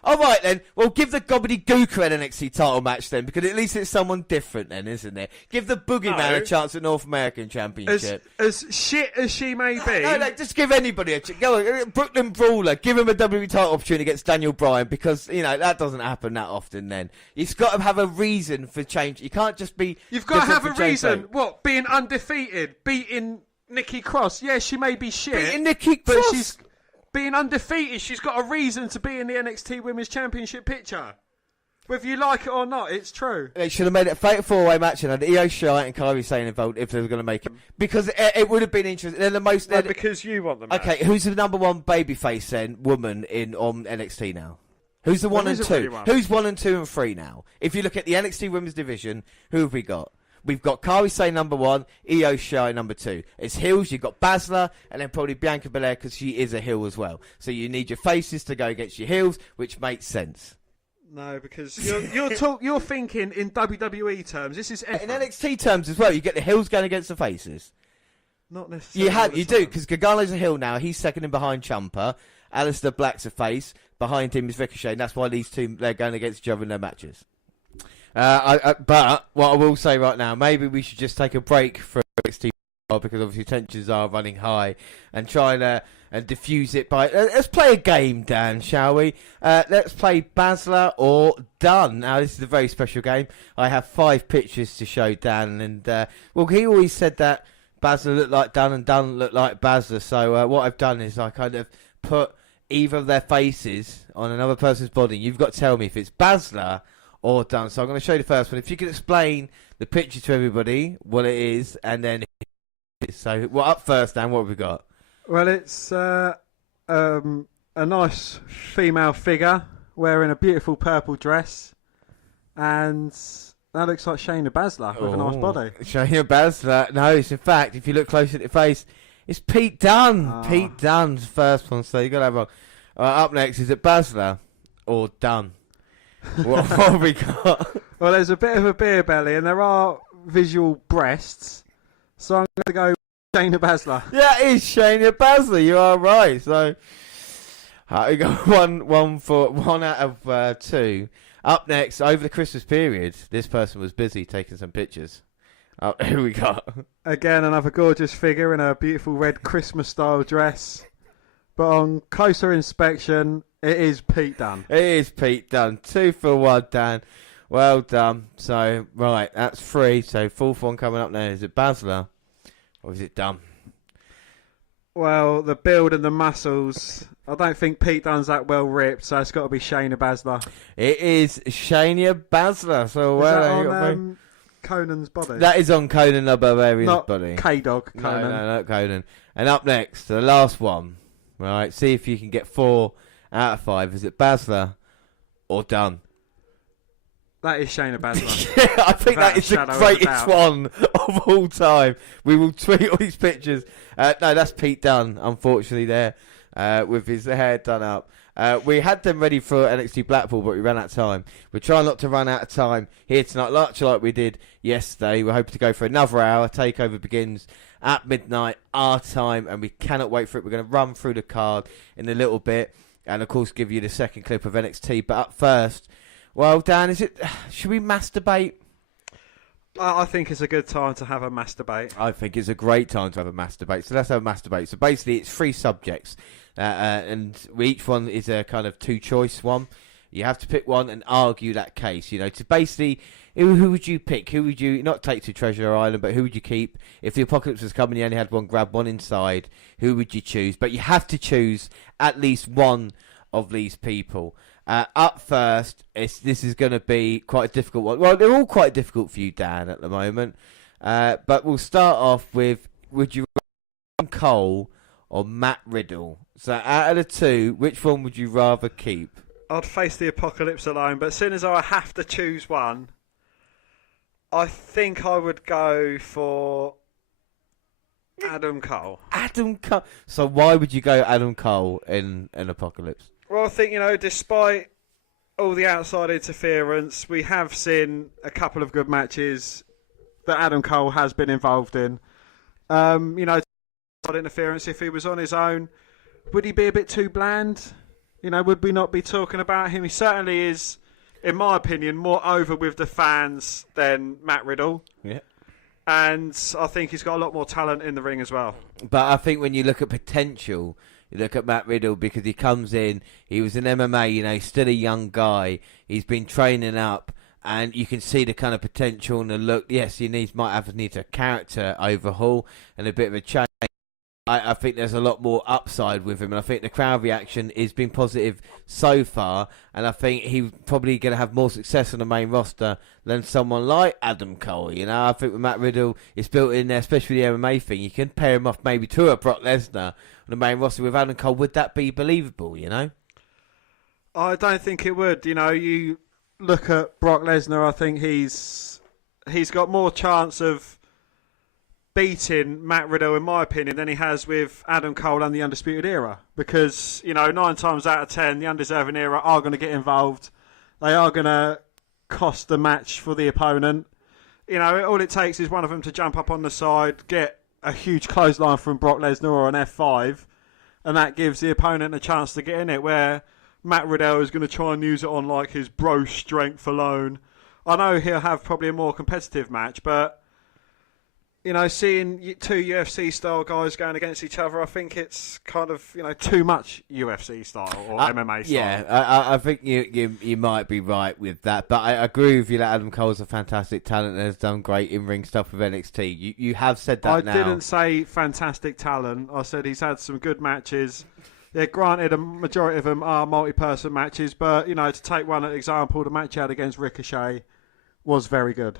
All right then. Well, give the gobbledygooker an NXT title match then, because at least it's someone different then, isn't it? Give the Boogeyman a chance at North American Championship. As shit as she may be. No, just give anybody a chance. Go on, Brooklyn Brawler, give him a WWE title opportunity against Daniel Bryan, because that doesn't happen that often. Then you've got to have a reason for change. You can't just be. You've got to have a reason. What? Being undefeated, beating Nikki Cross. Yeah, she may be shit. Beating Nikki Cross. But she's being undefeated. She's got a reason to be in the NXT Women's Championship picture. Whether you like it or not, it's true. They should have made it a fatal four-way match and had Io Shirai and Kairi Sane involved if they were going to make it. Because it would have been interesting. They're the most... because you want them. Okay, who's the number one babyface then, woman on NXT now? Who's the one and two? Really Who's 1 and 2 and 3 now? If you look at the NXT Women's Division, who have we got? We've got Kairi Sane number 1, Io Shirai number 2. It's heels, you've got Baszler, and then probably Bianca Belair because she is a heel as well. So you need your faces to go against your heels, which makes sense. No, because you're thinking in WWE terms. This is in NXT terms as well. You get the heels going against the faces. Not necessarily. You do, because Gargano's a heel now. He's second in behind Ciampa. Aleister Black's a face. Behind him is Ricochet, and that's why these two, they're going against each other in their matches. But what I will say right now, maybe we should just take a break from NXT because obviously tensions are running high and try and diffuse it by... let's play a game, Dan, shall we? Let's play Baszler or Dunn. Now, this is a very special game. I have 5 pictures to show Dan, and he always said that Baszler looked like Dunn and Dunn looked like Baszler. So what I've done is I kind of put either of their faces on another person's body. You've got to tell me if it's Baszler or Dunn. So I'm going to show you the first one. If you could explain the picture to everybody, what it is, and then... So, up first, Dan, what have we got? Well, it's a nice female figure wearing a beautiful purple dress, and that looks like Shayna Baszler with a nice body. Shayna Baszler. No, it's in fact, if you look closer at the face, it's Pete Dunne. Pete Dunne's first one, so you got to have one. Up next, is it Baszler or Dunn? what have we got? Well, there's a bit of a beer belly, and there are visual breasts. So I'm going to go Shayna Baszler. Yeah, it is Shayna Baszler. You are right. So we got one out of 2. Up next, over the Christmas period, this person was busy taking some pictures. Who we got? Again, another gorgeous figure in a beautiful red Christmas-style dress. But on closer inspection, it is Pete Dunne. It is Pete Dunne. 2 for 1, Dan. Well done. So, right, that's 3. So, 4th one coming up now. Is it Baszler or is it Dunne? Well, the build and the muscles. I don't think Pete Dunne's that well ripped, so it's got to be Shayna Baszler. It is Shayna Baszler. So, is that on Conan's body? That is on Conan the Barbarian's body. K-Dog, Conan. No, not Conan. And up next, the last one. Right, see if you can get 4 out of 5. Is it Baszler or Dunne? That is Shayna Baszler. Yeah, I think that is the greatest one of all time. We will tweet all these pictures. No, that's Pete Dunne, unfortunately, there, with his hair done up. We had them ready for NXT Blackpool, but we ran out of time. We're trying not to run out of time here tonight, like we did yesterday. We're hoping to go for another hour. Takeover begins at midnight, our time, and we cannot wait for it. We're going to run through the card in a little bit, and of course give you the second clip of NXT. But up first, well, Dan, should we masturbate? I think it's a good time to have a masturbate. I think it's a great time to have a masturbate. So let's have a masturbate. So basically, it's 3 subjects, and each one is a kind of 2-choice one. You have to pick one and argue that case. You know, to basically, who would you pick? Who would you not take to Treasure Island, but who would you keep if the apocalypse was coming? You only had one grab, one inside. Who would you choose? But you have to choose at least one of these people. Up first, this is going to be quite a difficult one. Well, they're all quite difficult for you, Dan, at the moment. But we'll start off with, would you rather Adam Cole or Matt Riddle? So out of the 2, which one would you rather keep? I'd face the apocalypse alone, but seeing as I have to choose one, I think I would go for Adam Cole. Adam Cole. So why would you go Adam Cole in an apocalypse? Well, I think, despite all the outside interference, we have seen a couple of good matches that Adam Cole has been involved in. Outside interference, if he was on his own, would he be a bit too bland? Would we not be talking about him? He certainly is, in my opinion, more over with the fans than Matt Riddle. Yeah. And I think he's got a lot more talent in the ring as well. But I think when you look at potential, you look at Matt Riddle, because he comes in, he was in MMA, still a young guy. He's been training up, and you can see the kind of potential and the look. Yes, he might need a character overhaul and a bit of a change. I think there's a lot more upside with him, and I think the crowd reaction has been positive so far, and I think he's probably going to have more success on the main roster than someone like Adam Cole. I think with Matt Riddle, it's built in there, especially the MMA thing. You can pair him off maybe to a Brock Lesnar on the main roster with Adam Cole. Would that be believable, I don't think it would. You look at Brock Lesnar, I think he's got more chance of beating Matt Riddle, in my opinion, than he has with Adam Cole and the Undisputed Era. Because, 9 times out of 10, the Undeserving Era are going to get involved. They are going to cost the match for the opponent. All it takes is one of them to jump up on the side, get a huge clothesline from Brock Lesnar or an F5, and that gives the opponent a chance to get in it, where Matt Riddle is going to try and use it on like his bro strength alone. I know he'll have probably a more competitive match, but seeing 2 UFC style guys going against each other, I think it's kind of too much UFC style or MMA style. Yeah, I think you might be right with that, but I agree with you that Adam Cole's a fantastic talent and has done great in-ring stuff with NXT. You have said that now. I didn't say fantastic talent. I said he's had some good matches. Yeah, granted, a majority of them are multi-person matches, but to take one example, the match he had against Ricochet was very good.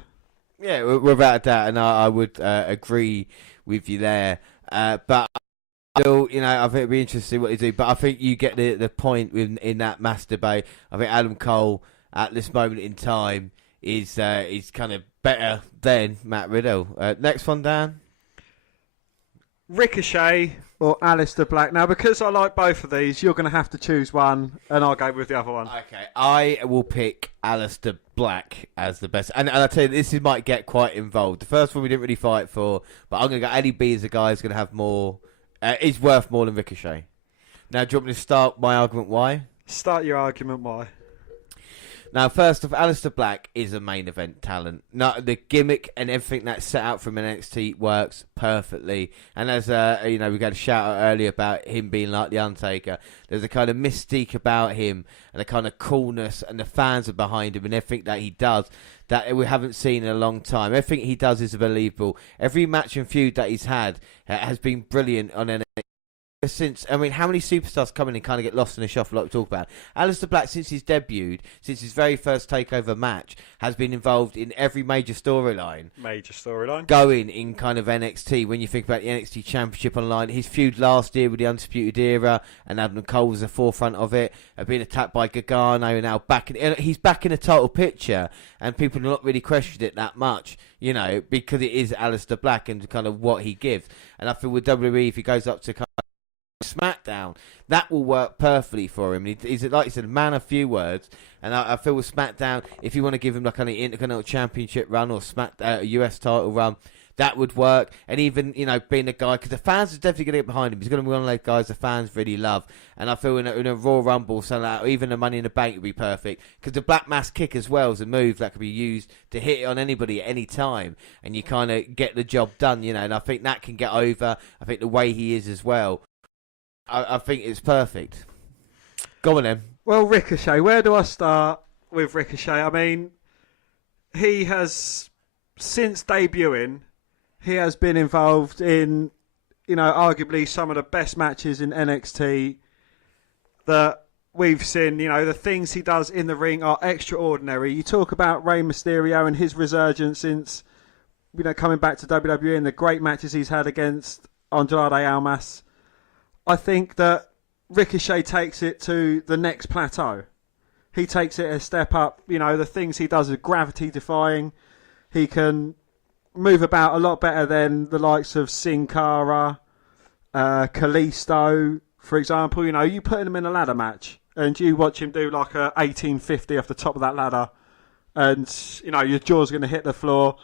Yeah, without a doubt, and I would agree with you there. But still, I think it'd be interesting to see what they do. But I think you get the point in that mass debate. I think Adam Cole at this moment in time is kind of better than Matt Riddle. Next one, Dan. Ricochet or Aleister Black. Now, because I like both of these, you're going to have to choose one, and I'll go with the other one. Okay, I will pick Aleister Black as the best. And I tell you, this might get quite involved. The first one we didn't really fight for, but I'm going to go Eddie B as a guy who's going to have more, is worth more than Ricochet. Now, do you want me to start my argument why? Start your argument why. Now, first off, Aleister Black is a main event talent. Now, the gimmick and everything that's set out from NXT works perfectly. And as we got a shout out earlier about him being like the Undertaker, there's a kind of mystique about him and a kind of coolness, and the fans are behind him and everything that he does that we haven't seen in a long time. Everything he does is believable. Every match and feud that he's had has been brilliant on NXT. Since, how many superstars come in and kind of get lost in the shuffle like we talk about? Aleister Black, since he's debuted, since his very first takeover match, has been involved in every major storyline. Going in kind of NXT. When you think about the NXT Championship online, his feud last year with the Undisputed Era, and Adam Cole was the forefront of it, being attacked by Gargano, and now he's back in the title picture, and people are not really questioning it that much, because it is Aleister Black and kind of what he gives. And I feel with WWE, if he goes up to kind of SmackDown, that will work perfectly for him. He's like you said, a man of few words, and I feel with SmackDown, if you want to give him like an Intercontinental Championship run or US title run, that would work. And even, being a guy, because the fans are definitely going to get behind him. He's going to be one of those guys the fans really love. And I feel in a Royal Rumble, so that, or even the Money in the Bank would be perfect. Because the Black Mass kick as well is a move that could be used to hit it on anybody at any time. And you kind of get the job done, and I think that can get over. I think the way he is as well, I think it's perfect. Go on then. Well, Ricochet, where do I start with Ricochet? I mean, he has, since debuting, he has been involved in, arguably some of the best matches in NXT that we've seen. The things he does in the ring are extraordinary. You talk about Rey Mysterio and his resurgence since, coming back to WWE and the great matches he's had against Andrade Almas. I think that Ricochet takes it to the next plateau. He takes it a step up. The things he does are gravity defying. He can move about a lot better than the likes of Sin Cara, Kalisto, for example. You put him in a ladder match and you watch him do like a 1850 off the top of that ladder and, your jaw's going to hit the floor.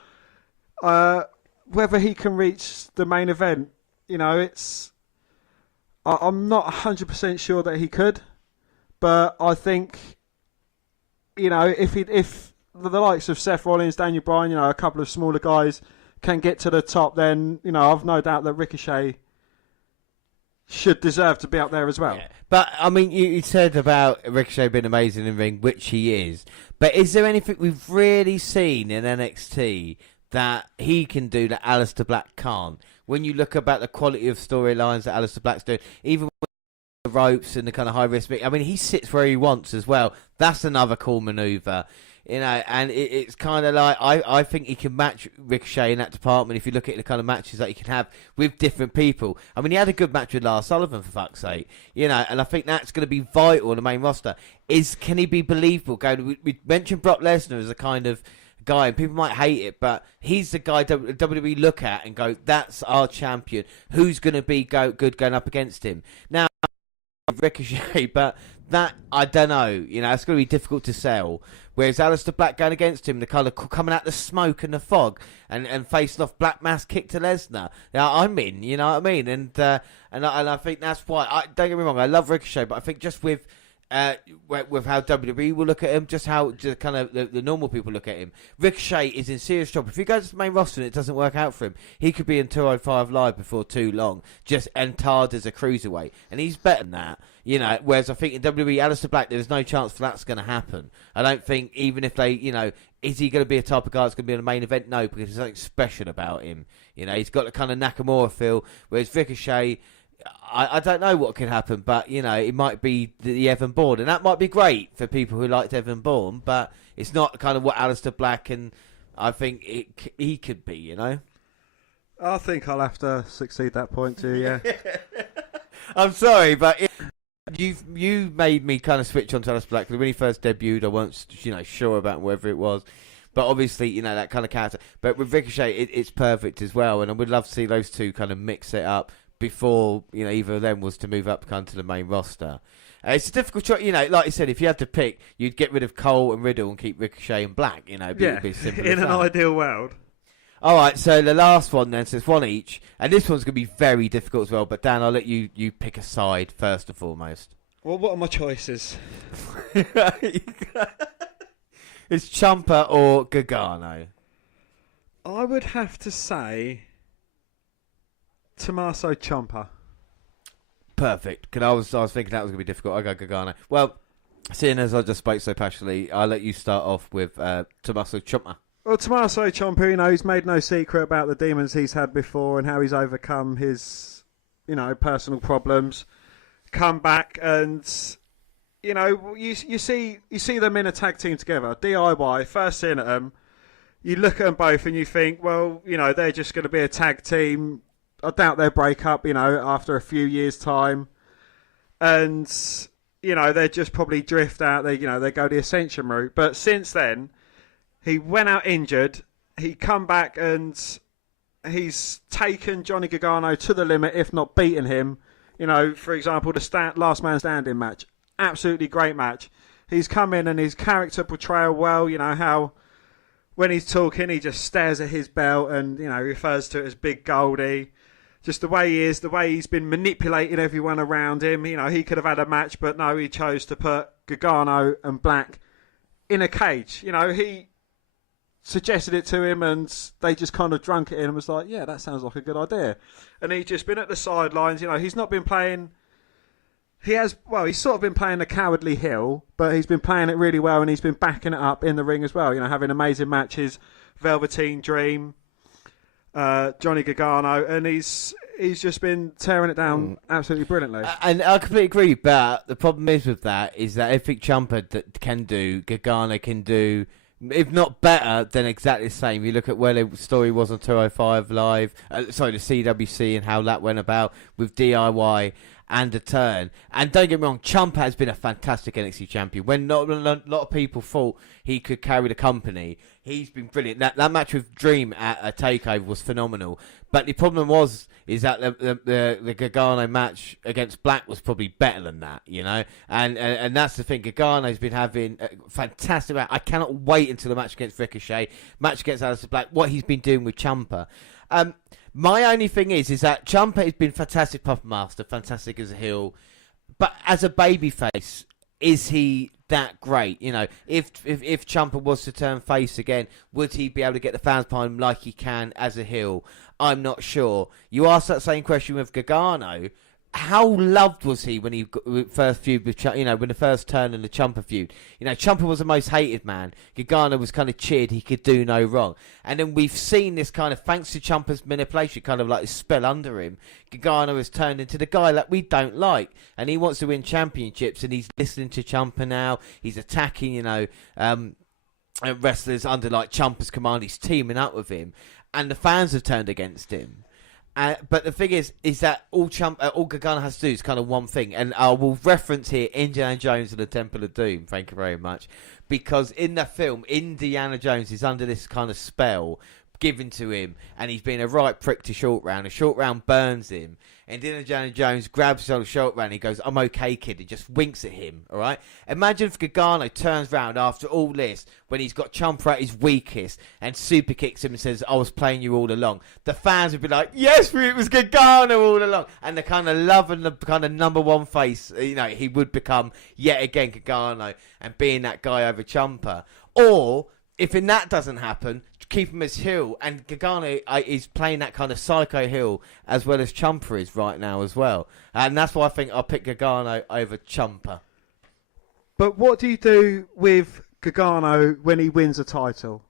Whether he can reach the main event, I'm not 100% sure that he could, but I think, if the likes of Seth Rollins, Daniel Bryan, a couple of smaller guys can get to the top, then, I've no doubt that Ricochet should deserve to be up there as well. Yeah. But, I mean, you said about Ricochet being amazing in the ring, which he is. But is there anything we've really seen in NXT that he can do that Aleister Black can't? When you look about the quality of storylines that Aleister Black's doing, even with the ropes and the kind of high risk, I mean, he sits where he wants as well. That's another cool manoeuvre. And it's kind of like, I think he can match Ricochet in that department if you look at the kind of matches that he can have with different people. I mean, he had a good match with Lars Sullivan, for fuck's sake. And I think that's going to be vital in the main roster. Can he be believable? We mentioned Brock Lesnar as a kind of guy, and people might hate it, but he's the guy WWE look at and go, that's our champion. Who's going to be good going up against him? Now, Ricochet, but that, I don't know. It's going to be difficult to sell. Whereas Aleister Black going against him, the kind of coming out the smoke and the fog and facing off Black Mass kick to Lesnar. I'm in, you know what I mean? And I think that's why, don't get me wrong, I love Ricochet, but I think just with how WWE will look at him, just how kind of the normal people look at him. Ricochet is in serious trouble. If he goes to the main roster and it doesn't work out for him, he could be in 205 Live before too long, just entered as a cruiserweight. And he's better than that. Whereas I think in WWE, Aleister Black, there's no chance for that's going to happen. I don't think, even if they, is he going to be a type of guy that's going to be in the main event? No, because there's something special about him. He's got the kind of Nakamura feel, whereas Ricochet, I don't know what could happen, but, it might be the Evan Bourne, and that might be great for people who liked Evan Bourne, but it's not kind of what Aleister Black, and I think he could be, I think I'll have to succeed that point too, yeah. I'm sorry, but you made me kind of switch on to Aleister Black, because when he first debuted, I wasn't, sure about whether it was. But obviously, that kind of character. But with Ricochet, it's perfect as well, and I would love to see those two kind of mix it up before, either of them was to move up kind of to the main roster. It's a difficult choice, like you said, if you had to pick, you'd get rid of Cole and Riddle and keep Ricochet and Black, it'd be simple in an ideal world. Alright, so the last one then, so it's one each, and this one's going to be very difficult as well, but Dan, I'll let you pick a side first and foremost. Well, what are my choices? It's Ciampa or Gargano. I would have to say Tommaso Ciampa. Perfect. Because I was thinking that was going to be difficult. I go Gargano. Well, seeing as I just spoke so passionately, I'll let you start off with Tommaso Ciampa. Well, Tommaso Ciampa, he's made no secret about the demons he's had before and how he's overcome his, personal problems. Come back and, you see them in a tag team together. DIY, first seeing at them, you look at them both and you think, well, they're just going to be a tag team. I doubt they'll break up, after a few years' time. And, they just probably drift out. They go the Ascension route. But since then, he went out injured. He come back and he's taken Johnny Gargano to the limit, if not beaten him. For example, the Last Man Standing match. Absolutely great match. He's come in and his character portrayal well, how when he's talking, he just stares at his belt and, refers to it as Big Goldie. Just the way he is, the way he's been manipulating everyone around him. He could have had a match, but no, he chose to put Gargano and Black in a cage. He suggested it to him and they just kind of drunk it in and was like, yeah, that sounds like a good idea. And he's just been at the sidelines. He's not been playing... he's sort of been playing the cowardly heel, but he's been playing it really well and he's been backing it up in the ring as well. Having amazing matches, Velveteen Dream, Johnny Gargano, and he's just been tearing it down absolutely brilliantly. And I completely agree, but the problem is with that is that everything Ciampa can do, Gargano can do, if not better, then exactly the same. You look at where the story was on 205 Live, the CWC, and how that went about with DIY and a turn. And don't get me wrong, Ciampa has been a fantastic NXT champion. When not a lot of people thought he could carry the company, he's been brilliant. That match with Dream at a Takeover was phenomenal. But the problem is that the Gargano match against Black was probably better than that, And that's the thing. Gargano's been having a fantastic match. I cannot wait until the match against Ricochet, match against Aleister Black, what he's been doing with Ciampa. My only thing is that Ciampa has been fantastic puppet master, fantastic as a heel, but as a babyface, is he that great? If Ciampa was to turn face again, would he be able to get the fans behind him like he can as a heel? I'm not sure. You asked that same question with Gargano. How loved was he when he first feud with when the first turn in the Ciampa feud? Ciampa was the most hated man. Gargano was kind of cheered. He could do no wrong. And then we've seen this kind of, thanks to Ciampa's manipulation, kind of like this spell under him, Gargano has turned into the guy that we don't like. And he wants to win championships and he's listening to Ciampa now. He's attacking, wrestlers under like Ciampa's command. He's teaming up with him. And the fans have turned against him. But the thing is that all Gargano has to do is kind of one thing, and I will reference here Indiana Jones and the Temple of Doom. Thank you very much, because in the film, Indiana Jones is under this kind of spell given to him, and he's been a right prick to Short Round. A Short Round burns him, and Indiana Jones grabs on Short Round. And he goes, "I'm okay, kid," and just winks at him. All right. Imagine if Gargano turns round after all this, when he's got Ciampa at his weakest, and super kicks him and says, "I was playing you all along." The fans would be like, "Yes, it was Gargano all along," and the kind of love and the kind of number one face, he would become yet again Gargano and being that guy over Ciampa. Or if that doesn't happen, keep him as heel, and Gargano is playing that kind of psycho heel as well as Ciampa is right now as well, and that's why I think I'll pick Gargano over Ciampa. But what do you do with Gargano when he wins a title?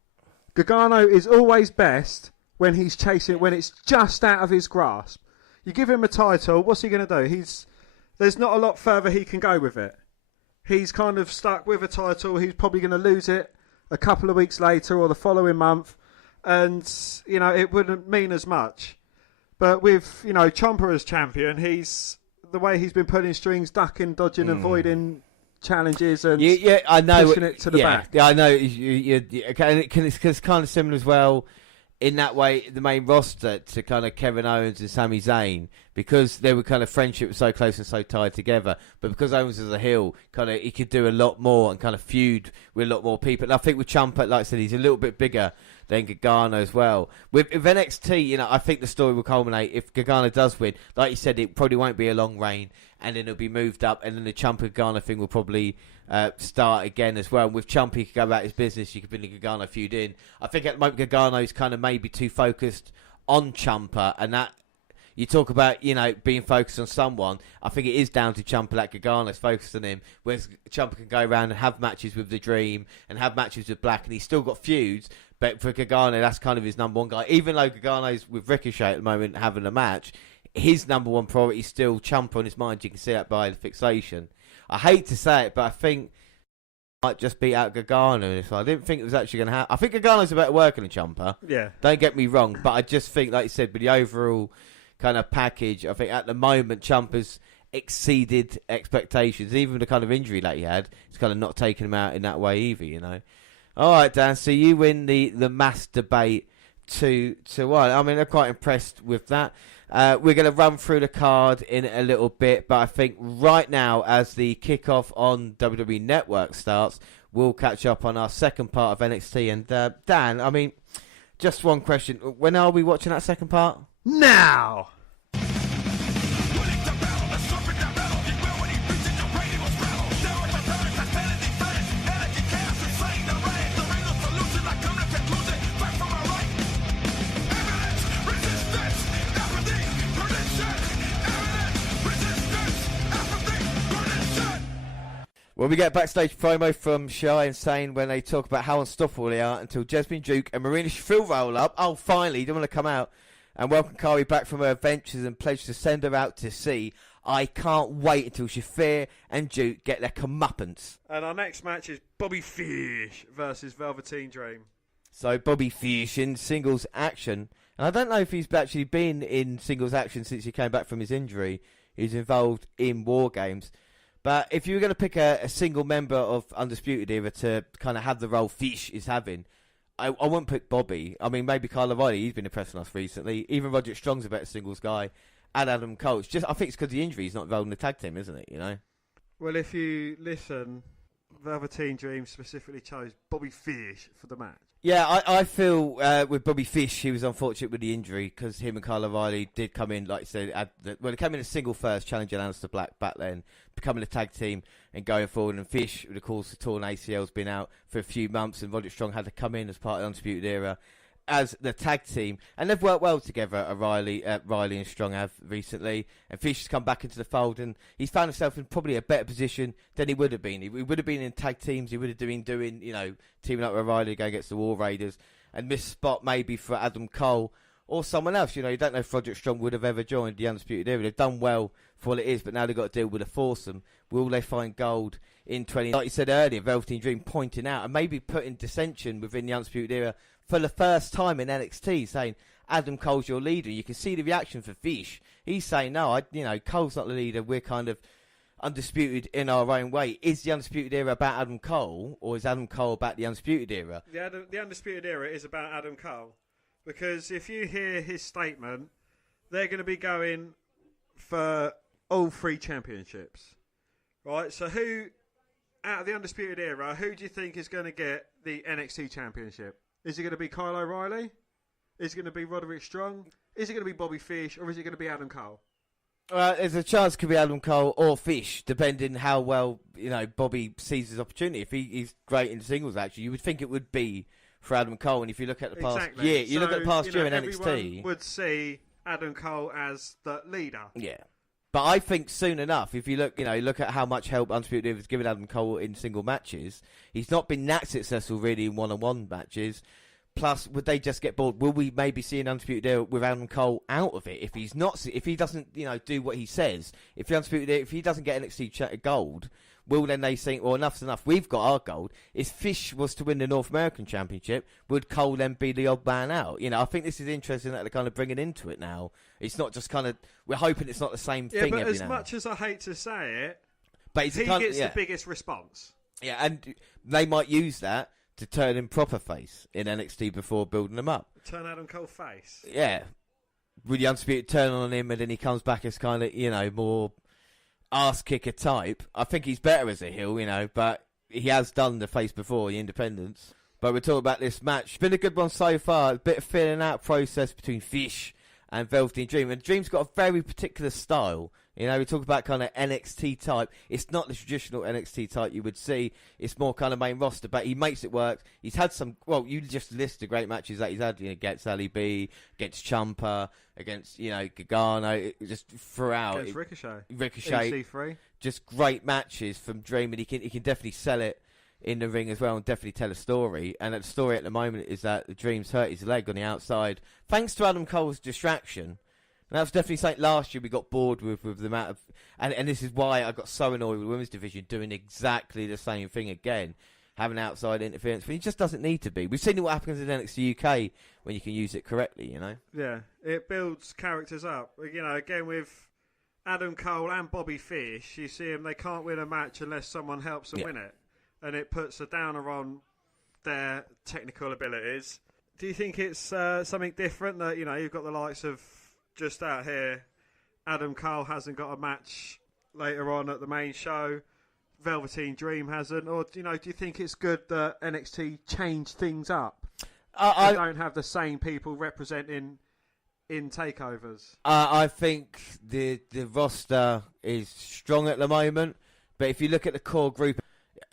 Gargano is always best when he's chasing, when it's just out of his grasp. You give him a title, what's he going to do? There's not a lot further he can go with it. He's kind of stuck with a title. He's probably going to lose it a couple of weeks later or the following month, and it wouldn't mean as much. But with Ciampa as champion, the way he's been pulling strings, ducking, dodging, avoiding challenges, and I know, pushing it to the back. Yeah, I know. It's kind of similar as well in that way, the main roster to kind of Kevin Owens and Sami Zayn, because they were kind of friendship was so close and so tied together. But because Owens is a heel, kind of he could do a lot more and kind of feud with a lot more people. And I think with Ciampa, like I said, he's a little bit bigger than Gargano as well. With NXT, I think the story will culminate if Gargano does win. Like you said, it probably won't be a long reign, and then it'll be moved up, and then the Ciampa Gargano thing will probably start again as well. And with Ciampa, he could go about his business. You could bring the Gargano feud in. I think at the moment Gargano's kind of maybe too focused on Ciampa, and that you talk about being focused on someone. I think it is down to Ciampa that Gargano's focused on him, whereas Ciampa can go around and have matches with the Dream and have matches with Black, and he's still got feuds. But for Gargano, that's kind of his number one guy. Even though Gargano's with Ricochet at the moment having a match, his number one priority is still Ciampa on his mind. You can see that by the fixation. I hate to say it, but I think might just beat out Gargano. So I didn't think it was actually going to happen. I think Gargano's a better worker than Ciampa. Yeah. Don't get me wrong, but I just think, like you said, with the overall kind of package, I think at the moment Ciampa's exceeded expectations. Even the kind of injury that he had, it's kind of not taking him out in that way either, All right, Dan, so you win the mass debate 2-1. I mean, I'm quite impressed with that. We're going to run through the card in a little bit, but I think right now, as the kickoff on WWE Network starts, we'll catch up on our second part of NXT. And Dan, I mean, just one question. When are we watching that second part? Now! Well, we get backstage promo from Shy and Sane when they talk about how unstoppable they are until Jasmine Duke and Marina Shafir roll up. Oh, finally, don't want to come out and welcome Kari back from her adventures and pledge to send her out to sea. I can't wait until Shafir and Duke get their comeuppance. And our next match is Bobby Fish versus Velveteen Dream. So Bobby Fish in singles action. And I don't know if he's actually been in singles action since he came back from his injury. He's involved in War Games. But if you were going to pick a single member of Undisputed Era to kind of have the role Fish is having, I wouldn't pick Bobby. I mean, maybe Kyle O'Reilly, he's been impressing us recently. Even Roderick Strong's a better singles guy. And Adam Cole. I think it's because of the injury he's not involved in the tag team, isn't it, you know? Well, if you listen, Velveteen Dream specifically chose Bobby Fish for the match. Yeah, I feel with Bobby Fish, he was unfortunate with the injury because him and Kyle O'Reilly did come in, like you said, they came in a single first, challenging Aleister Black back then, becoming a tag team and going forward. And Fish, of course, the torn ACL has been out for a few months, and Roderick Strong had to come in as part of the Undisputed Era as the tag team, and they've worked well together. Riley and Strong have recently, and Fish has come back into the fold, and he's found himself in probably a better position than he would have been. He would have been in tag teams. He would have been doing, teaming up with Riley going against the War Raiders, and missed spot maybe for Adam Cole or someone else. You don't know if Roderick Strong would have ever joined the Undisputed Era. They've done well for what it is, but now they've got to deal with a foursome. Will they find gold in 20? Like you said earlier, Velveteen Dream pointing out and maybe putting dissension within the Undisputed Era for the first time in NXT, saying Adam Cole's your leader. You can see the reaction for Fish. He's saying, no, Cole's not the leader. We're kind of undisputed in our own way. Is the Undisputed Era about Adam Cole, or is Adam Cole about the Undisputed Era? The Undisputed Era is about Adam Cole. Because if you hear his statement, they're going to be going for all three championships. Right? So who, out of the Undisputed Era, who do you think is going to get the NXT championship? Is it going to be Kyle O'Reilly? Is it going to be Roderick Strong? Is it going to be Bobby Fish? Or is it going to be Adam Cole? There's a chance it could be Adam Cole or Fish, depending how well Bobby sees his opportunity. If he's great in singles, actually, you would think it would be for Adam Cole. And if you look at the past year, look at the past year in NXT, everyone would see Adam Cole as the leader. Yeah. But I think soon enough, if you look at how much help Undisputed Era has given Adam Cole in single matches, he's not been that successful really in one-on-one matches. Plus, would they just get bored? Will we maybe see an Undisputed Era with Adam Cole out of it if he doesn't do what he says? If he doesn't get NXT gold, will then they think, well, enough's enough, we've got our gold? If Fish was to win the North American Championship, would Cole then be the odd man out? I think this is interesting that they're kind of bringing into it now. It's not just we're hoping it's not the same thing but every as now. much as I hate to say it, but he gets the biggest response. Yeah, and they might use that to turn him proper face in NXT before building him up. Turn Adam Cole face? Yeah. With the Undisputed turn on him and then he comes back as kind of, more ass-kicker type. I think he's better as a heel, but he has done the face before, the Independence. But we're talking about this match. It's been a good one so far. A bit of feeling out process between Fish and Velveteen Dream. And Dream's got a very particular style. We talk about kind of NXT type. It's not the traditional NXT type you would see. It's more kind of main roster, but he makes it work. He's had some, you just list the great matches that he's had, against Ali B, against Ciampa, against, Gargano, just throughout. Against Ricochet. EC3. Just great matches from Dream, and he can definitely sell it in the ring as well and definitely tell a story. And the story at the moment is that the Dream's hurt his leg on the outside, thanks to Adam Cole's distraction. And that was definitely something last year we got bored with the amount of... And this is why I got so annoyed with the women's division doing exactly the same thing again, having outside interference. But it just doesn't need to be. We've seen what happens in NXT UK when you can use it correctly, Yeah, it builds characters up. Again with Adam Cole and Bobby Fish, you see them, they can't win a match unless someone helps them win it. And it puts a downer on their technical abilities. Do you think it's something different that, you've got the likes of... Just out here, Adam Cole hasn't got a match later on at the main show. Velveteen Dream hasn't? Or, do you think it's good that NXT changed things up? I don't have the same people representing in takeovers. I think the roster is strong at the moment, but if you look at the core group,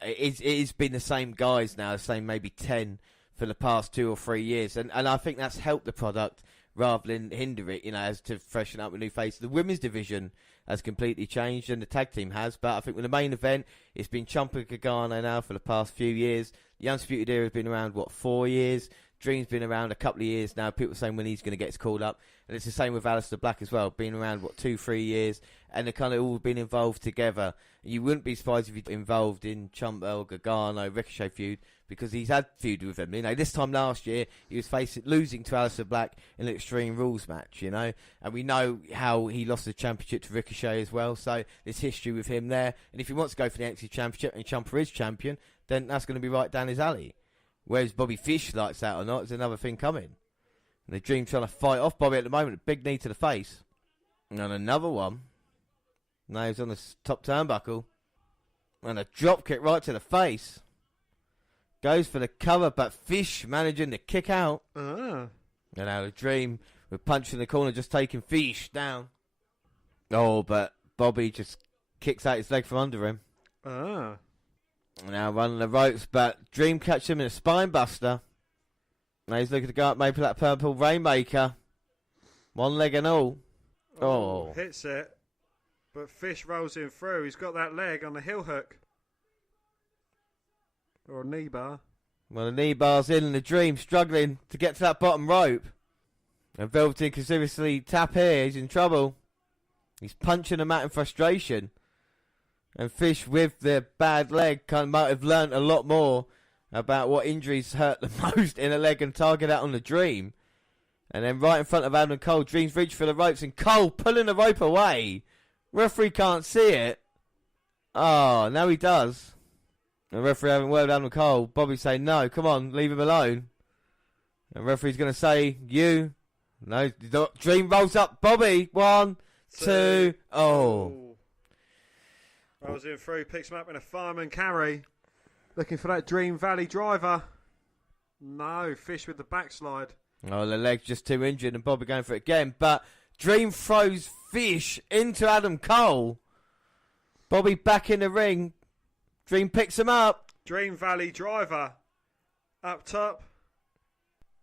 it's been the same guys now, the same maybe 10 for the past 2 or 3 years, and I think that's helped the product rather than hinder it, as to freshen up a new face. The women's division has completely changed, and the tag team has, but I think with the main event, it's been Ciampa Gargano now for the past few years. The Undisputed Era has been around, 4 years? Dream's been around a couple of years now. People are saying when he's going to get called up. And it's the same with Aleister Black as well. Been around, 2-3 years. And they've kind of all been involved together. You wouldn't be surprised if he's involved in Ciampa, Gargano, Ricochet feud, because he's had feud with them. This time last year, he was losing to Aleister Black in an Extreme Rules match, And we know how he lost the championship to Ricochet as well. So there's history with him there. And if he wants to go for the NXT championship and Ciampa is champion, then that's going to be right down his alley. Whereas Bobby Fish likes that or not is another thing coming. And the Dream trying to fight off Bobby at the moment. A big knee to the face. And another one. Now he's on the top turnbuckle. And a drop kick right to the face. Goes for the cover, but Fish managing to kick out. And now the Dream with punch in the corner, just taking Fish down. Oh, but Bobby just kicks out his leg from under him. Now running the ropes, but Dream catches him in a spine buster. Now he's looking to go up maybe for that purple Rainmaker. One leg and all. Oh. Hits it. But Fish rolls him through. He's got that leg on the heel hook. Or a knee bar. Well, the knee bar's in and the Dream struggling to get to that bottom rope. And Velveteen can seriously tap here. He's in trouble. He's punching the mat in frustration. And Fish, with the bad leg, might have learnt a lot more about what injuries hurt the most in a leg and target out on the Dream. And then right in front of Adam Cole, Dream's reach for the ropes and Cole pulling the rope away. Referee can't see it. Oh, now he does. The referee having word with Adam Cole. Bobby saying, no, come on, leave him alone. And referee's going to say, you. No, Dream rolls up Bobby. 1, 2, oh. Rolls him through, picks him up in a fireman carry. Looking for that Dream Valley driver. No, Fish with the backslide. Oh, the leg's just too injured and Bobby going for it again. But Dream throws Fish into Adam Cole. Bobby back in the ring. Dream picks him up. Dream Valley driver. Up top.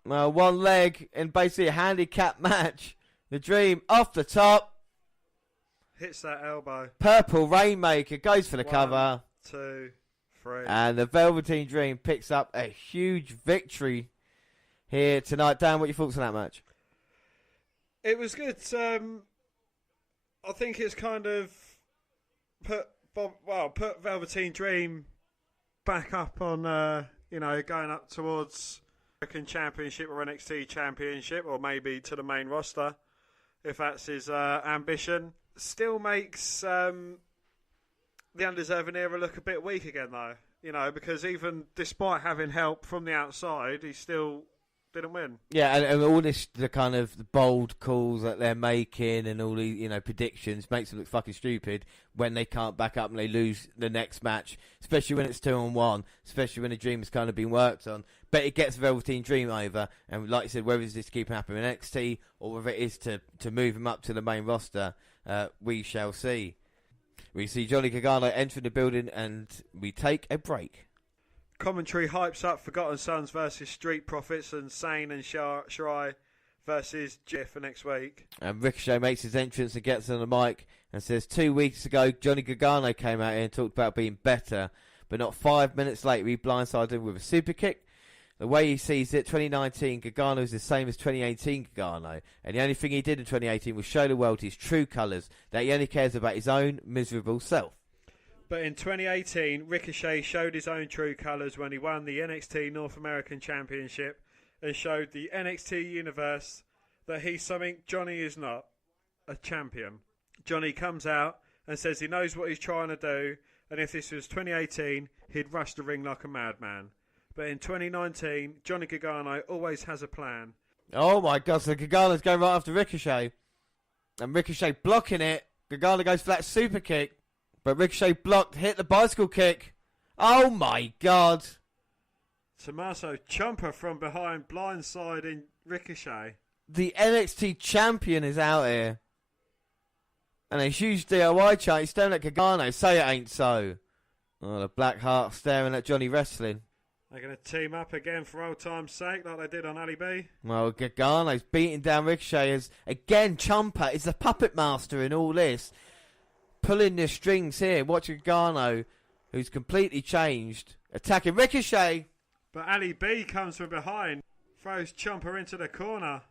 Well, one leg in basically a handicap match. The Dream off the top. Hits that elbow. Purple Rainmaker goes for the cover. 2, 3. And the Velveteen Dream picks up a huge victory here tonight. Dan, what are your thoughts on that match? It was good. I think it's kind of put Velveteen Dream back up on, going up towards American Championship or NXT Championship, or maybe to the main roster, if that's his ambition. Still makes the Undeserving Era look a bit weak again, though. Because even despite having help from the outside, he still didn't win. Yeah, and all this, the kind of the bold calls that they're making and all the, predictions makes them look fucking stupid when they can't back up and they lose the next match, especially when it's 2-on-1, especially when the Dream has kind of been worked on. But it gets Velveteen Dream over, and like you said, whether it's this to keep him happy in NXT or whether it is to move him up to the main roster, we shall see. We see Johnny Gargano entering the building and we take a break. Commentary hypes up Forgotten Sons versus Street Profits and Sane and Shirai versus Jeff for next week. And Ricochet makes his entrance and gets on the mic and says 2 weeks ago Johnny Gargano came out here and talked about being better, but not 5 minutes later he blindsided him with a super kick. The way he sees it, 2019 Gargano is the same as 2018 Gargano, and the only thing he did in 2018 was show the world his true colours, that he only cares about his own miserable self. But in 2018, Ricochet showed his own true colours when he won the NXT North American Championship and showed the NXT universe that he's something Johnny is not, a champion. Johnny comes out and says he knows what he's trying to do, and if this was 2018, he'd rush the ring like a madman. But in 2019, Johnny Gargano always has a plan. Oh my God, so Gargano's going right after Ricochet. And Ricochet blocking it. Gargano goes for that super kick. But Ricochet blocked, hit the bicycle kick. Oh my God. Tommaso Ciampa from behind, blindsiding Ricochet. The NXT champion is out here. And a huge DIY chant. He's staring at Gargano. Say it ain't so. Oh, the Black Heart staring at Johnny Wrestling. They're going to team up again for old time's sake, like they did on Ali B. Well, Gargano's beating down Ricochet as, again, Ciampa is the puppet master in all this. Pulling the strings here. Watch Gargano, who's completely changed. Attacking Ricochet. But Ali B comes from behind. Throws Ciampa into the corner.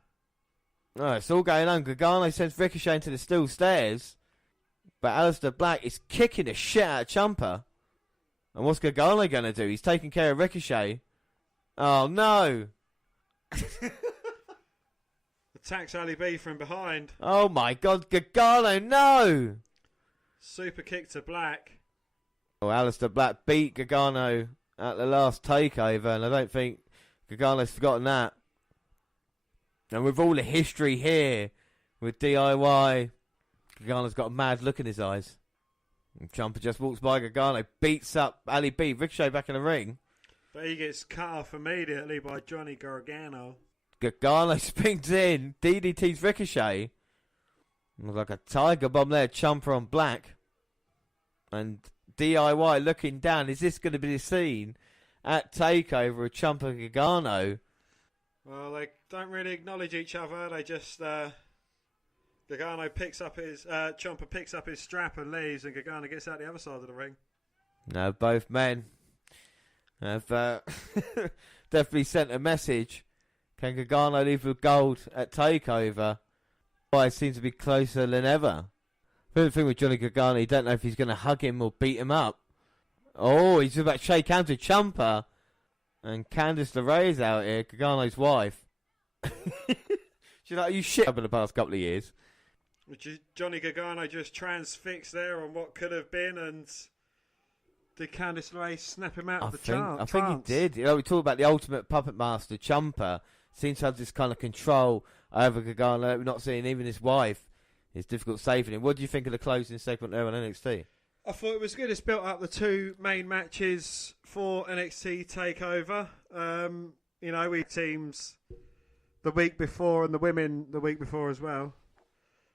Oh, it's all going on. Gargano sends Ricochet into the steel stairs. But Aleister Black is kicking the shit out of Ciampa. And what's Gargano going to do? He's taking care of Ricochet. Oh, no. Attacks Ali B from behind. Oh, my God. Gargano, no. Super kick to Black. Oh, Aleister Black beat Gargano at the last takeover. And I don't think Gargano's forgotten that. And with all the history here with DIY, Gargano's got a mad look in his eyes. And Ciampa just walks by Gargano, beats up Ali B, Ricochet back in the ring. But he gets cut off immediately by Johnny Gargano. Gargano spins in, DDT's Ricochet. Looks like a tiger bomb there, Ciampa on Black. And DIY looking down, is this going to be the scene at TakeOver with Ciampa and Gargano? Well, they don't really acknowledge each other. They just Gargano picks up his Ciampa picks up his strap and leaves, and Gargano gets out the other side of the ring. No, both men have definitely sent a message. Can Gargano leave with gold at TakeOver? It seems to be closer than ever. The thing with Johnny Gargano, you don't know if he's going to hug him or beat him up. Oh, he's about to shake hands with Ciampa. And Candice LeRae is out here, Gargano's wife. She's like, you shit up in the past couple of years. Which is Johnny Gargano just transfixed there on what could have been, and did Candice LeRae snap him out of the trance? I think he did. You know, we talk about the ultimate puppet master, Ciampa. Seems to have this kind of control over Gargano. We're not seeing even his wife. It's difficult saving him. What do you think of the closing segment there on NXT? I thought it was good. It's built up the two main matches for NXT TakeOver. You know, we teams the week before and the women the week before as well.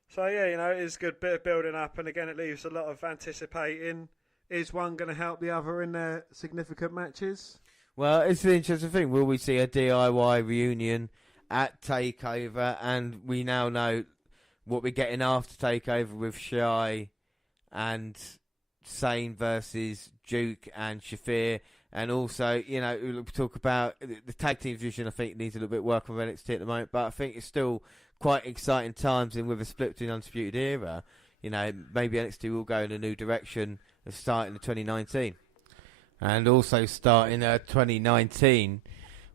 So, yeah, you know, it is a good bit of building up. And again, it leaves a lot of anticipating. Is one going to help the other in their significant matches? Well, it's an interesting thing. Will we see a DIY reunion at TakeOver? And we now know what we're getting after TakeOver with Shai and Sane versus Duke and Shafir. And also, you know, we'll talk about the tag team division. I think needs a little bit of work on NXT at the moment, but I think it's still quite exciting times. And with a split between Undisputed Era, you know, maybe NXT will go in a new direction of starting the 2019. And also starting 2019,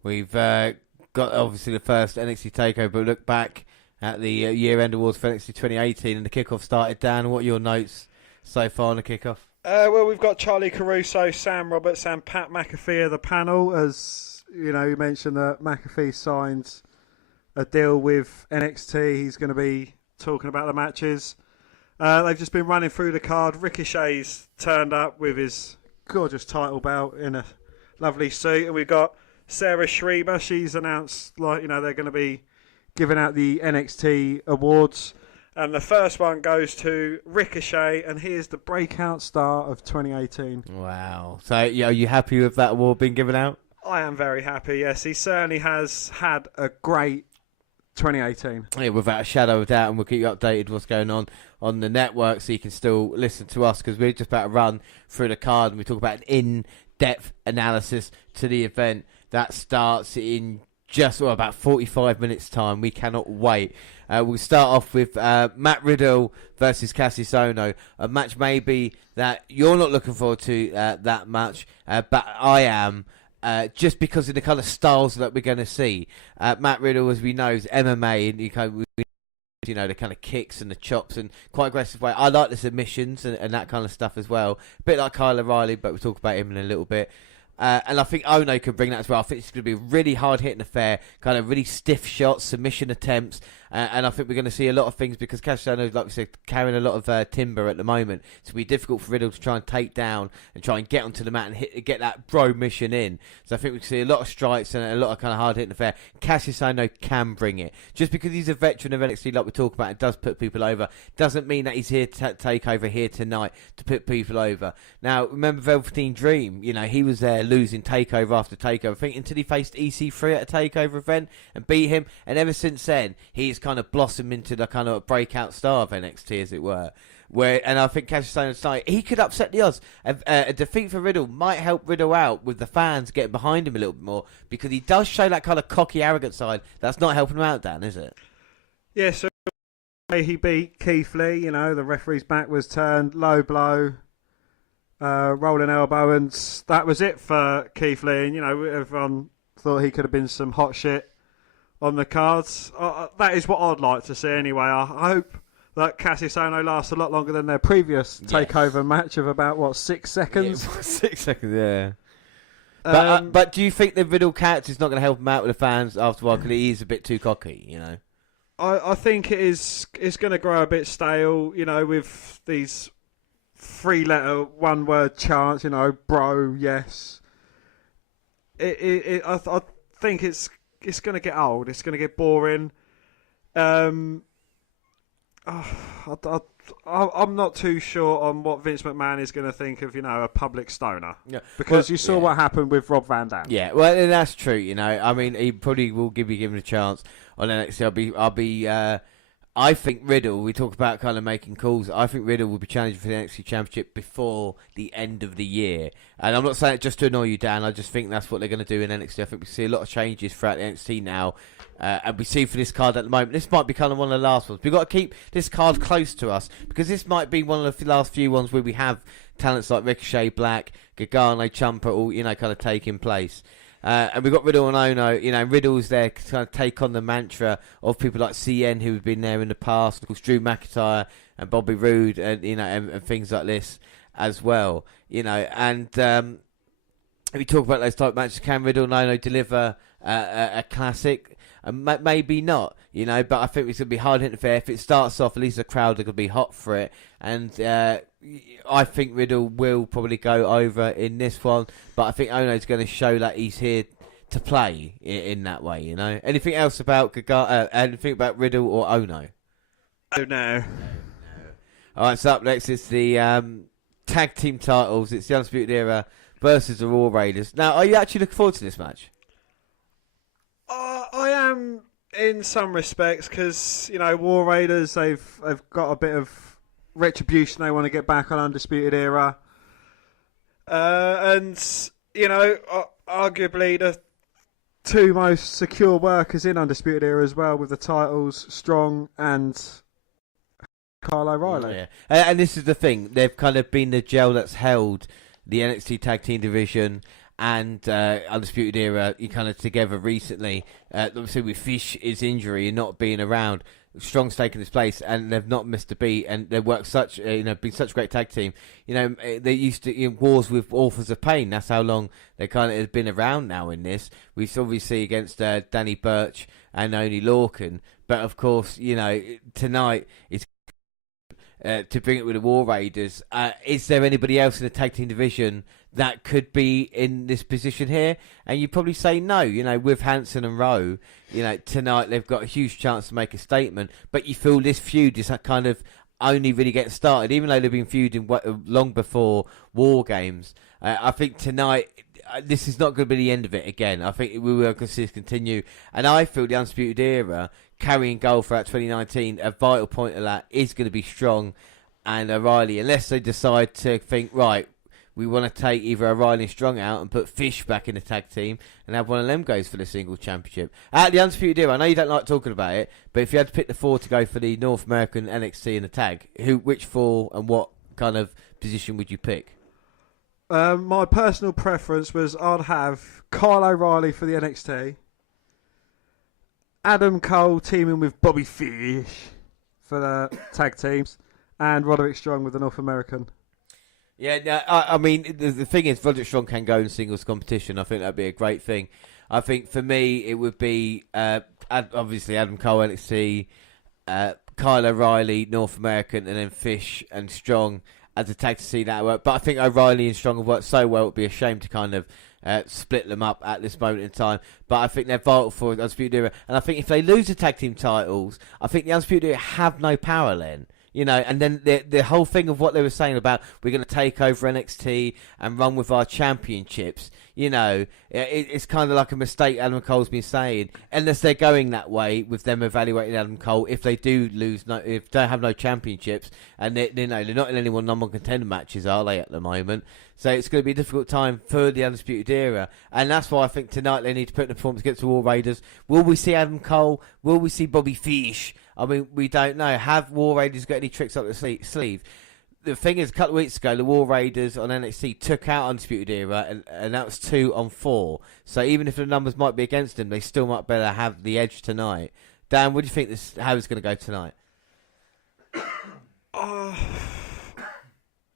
we've got obviously the first NXT TakeOver, but look back at the year-end awards for NXT 2018, and the kickoff started. Dan, what are your notes so far on the kickoff? Well, we've got Charlie Caruso, Sam Roberts, and Pat McAfee at the panel. As you know, you mentioned that McAfee signed a deal with NXT. He's going to be talking about the matches. They've just been running through the card. Ricochet's turned up with his gorgeous title belt in a lovely suit, and we've got Sarah Schreiber. She's announced, like, you know, they're going to be giving out the NXT awards. And the first one goes to Ricochet, and he is the breakout star of 2018. Wow. So, yeah, are you happy with that award being given out? I am very happy, yes. He certainly has had a great 2018. Yeah, without a shadow of doubt, and we'll keep you updated what's going on the network so you can still listen to us, because we're just about to run through the card and we talk about an in-depth analysis to the event that starts in just about 45 minutes time. We cannot wait. We'll start off with Matt Riddle versus Cassius Ohno, a match maybe that you're not looking forward to that much, but I am, just because of the kind of styles that we're going to see. Matt Riddle, as we know, is MMA, and you know, the kind of kicks and the chops and quite aggressive way. I like the submissions and that kind of stuff as well. A bit like Kyle O'Reilly, but we'll talk about him in a little bit. And I think Ohno can bring that as well. I think it's going to be a really hard-hitting affair, kind of really stiff shots, submission attempts, And I think we're going to see a lot of things because Cassius Ohno, like we said, carrying a lot of timber at the moment. It's going to be difficult for Riddle to try and take down and try and get onto the mat and get that bro mission in. So I think we can see a lot of strikes and a lot of kind of hard hitting affair. Cassius Ohno can bring it. Just because he's a veteran of NXT, like we talk about, and does put people over, doesn't mean that he's here to take over here tonight to put people over. Now, remember Velveteen Dream? You know, he was there losing takeover after takeover. I think until he faced EC3 at a takeover event and beat him. And ever since then, he's kind of blossomed into the kind of breakout star of NXT, as it were. And I think Cassius Ohno tonight, he could upset the odds. A defeat for Riddle might help Riddle out with the fans getting behind him a little bit more because he does show that kind of cocky, arrogant side. That's not helping him out, Dan, is it? Yeah, so he beat Keith Lee, you know, the referee's back was turned, low blow, rolling elbow, and that was it for Keith Lee. And, you know, everyone thought he could have been some hot shit on the cards. That is what I'd like to see anyway. I hope that Cassius Ohno lasts a lot longer than their previous takeover match of about, 6 seconds? Yeah, 6 seconds, yeah. But do you think the Riddle character's not going to help him out with the fans after a while because he is a bit too cocky, you know? I think it's going to grow a bit stale, you know, with these 3-letter, one-word chants, you know, bro, yes. I think it's going to get old. It's going to get boring. I'm not too sure on what Vince McMahon is going to think of, you know, a public stoner. Yeah. Because you saw what happened with Rob Van Dam. Yeah, well, and that's true, you know. I mean, he probably will be given a chance on NXT. I think Riddle, we talk about kind of making calls, I think Riddle will be challenging for the NXT Championship before the end of the year. And I'm not saying it just to annoy you, Dan. I just think that's what they're going to do in NXT. I think we see a lot of changes throughout the NXT now. And we see for this card at the moment, this might be kind of one of the last ones. We've got to keep this card close to us because this might be one of the last few ones where we have talents like Ricochet, Black, Gargano, Ciampa all, you know, kind of taking place. And we've got Riddle and Ohno. You know, Riddle's there to kind of take on the mantra of people like CN who have been there in the past, of course, Drew McIntyre and Bobby Roode, and you know, and things like this as well. You know, and if we talk about those type of matches, can Riddle and Ohno deliver a classic? Maybe not, you know, but I think it's going to be hard hitting fair. If it starts off, at least the crowd are going to be hot for it. And I think Riddle will probably go over in this one, but I think Ohno's going to show that he's here to play in that way, you know. Anything else about anything about Riddle or Ohno? Oh, no. All right, so up next is the tag team titles. It's the Undisputed Era versus the Raw Raiders. Now, are you actually looking forward to this match? I am in some respects because, you know, War Raiders, they've got a bit of retribution they want to get back on Undisputed Era. And, you know, arguably the two most secure workers in Undisputed Era as well with the titles, Strong and Kyle O'Reilly. Yeah. And this is the thing. They've kind of been the gel that's held the NXT Tag Team Division and Undisputed Era kind of together recently. Obviously with Fish's injury and not being around, Strong's taken his place and they've not missed a beat, and they work such been such a great tag team. You know, they used to wars with Authors of Pain. That's how long they kind of have been around now in this. We've obviously against Danny Burch and Oney Lorcan, but of course, you know, tonight it's to bring it with the War Raiders. Is there anybody else in the tag team division that could be in this position here? And you'd probably say no. You know, with Hanson and Rowe, you know, tonight they've got a huge chance to make a statement. But you feel this feud is kind of only really getting started, even though they've been feuding long before War Games. I think tonight, this is not going to be the end of it again. I think we will see this continue. And I feel the Undisputed Era carrying goal throughout 2019, a vital point of that is going to be Strong and O'Reilly, unless they decide to think, right, we want to take either O'Reilly and Strong out and put Fish back in the tag team and have one of them goes for the single championship. At the Undisputed Era, I know you don't like talking about it, but if you had to pick the four to go for the North American NXT in the tag, which four and what kind of position would you pick? My personal preference was I'd have Kyle O'Reilly for the NXT, Adam Cole teaming with Bobby Fish for the tag teams, and Roderick Strong with the North American. Yeah, no, I mean, the thing is, Roderick Strong can go in singles competition. I think that'd be a great thing. I think for me it would be obviously Adam Cole NXT, Kyle O'Reilly North American, and then Fish and Strong as a tag to see that work. But I think O'Reilly and Strong have worked so well, it would be a shame to kind of split them up at this moment in time. But I think they're vital for the Undisputed Era. And I think if they lose the tag team titles, I think the Undisputed Era have no power then. You know, and then the whole thing of what they were saying about we're going to take over NXT and run with our championships, you know, it's kind of like a mistake Adam Cole's been saying. Unless they're going that way with them evaluating Adam Cole, if they do lose, if they have no championships, and they're not in any more number one contender matches, are they, at the moment? So it's going to be a difficult time for the Undisputed Era. And that's why I think tonight they need to put the performance against the War Raiders. Will we see Adam Cole? Will we see Bobby Fish? I mean, we don't know. Have War Raiders got any tricks up their sleeve? The thing is, a couple of weeks ago, the War Raiders on NXT took out Undisputed Era, and that was 2-4. So even if the numbers might be against them, they still might better have the edge tonight. Dan, what do you think how it's going to go tonight?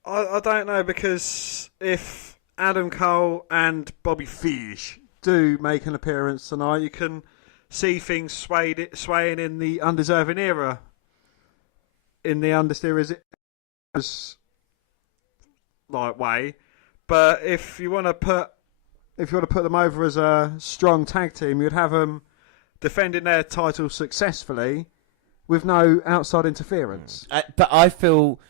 I don't know, because if Adam Cole and Bobby Fish do make an appearance tonight, you can see things swaying in the undeserving era. In the Undisputed Era's like way, but if you want to put them over as a strong tag team, you'd have them defending their title successfully with no outside interference. But I feel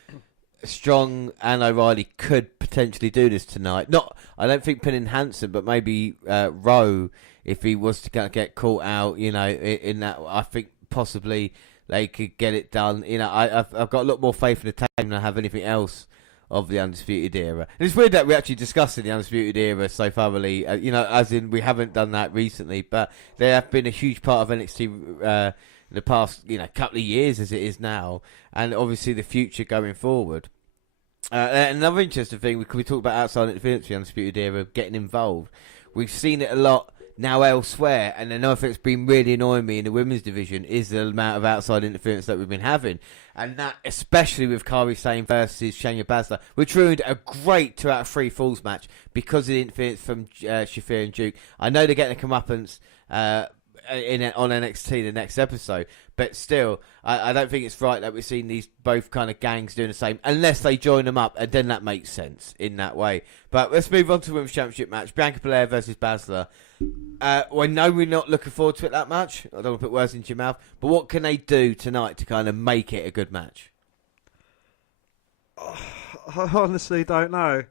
Strong and O'Reilly could potentially do this tonight. I don't think pinning Hansen, but maybe Rowe, if he was to get caught out, you know, in that, I think possibly they could get it done. You know, I've got a lot more faith in the team than I have anything else of the Undisputed Era. And it's weird that we actually discussed the Undisputed Era so thoroughly, you know, as in we haven't done that recently, but they have been a huge part of NXT the past, you know, couple of years as it is now, and obviously the future going forward. Another interesting thing, we talk about outside interference, the Undisputed Era getting involved. We've seen it a lot now elsewhere, and another thing that's been really annoying me in the women's division is the amount of outside interference that we've been having, and that especially with Kairi Sane versus Shayna Baszler, which ruined a great 2 out of 3 falls match because of the interference from Shafir and Duke. I know they're getting a comeuppance on NXT the next episode, but still, I don't think it's right that we're seeing these both kind of gangs doing the same, unless they join them up, and then that makes sense in that way. But let's move on to the Women's Championship match, Bianca Belair versus Baszler. I know we're not looking forward to it that much, I don't want to put words into your mouth, but what can they do tonight to kind of make it a good match? I honestly don't know.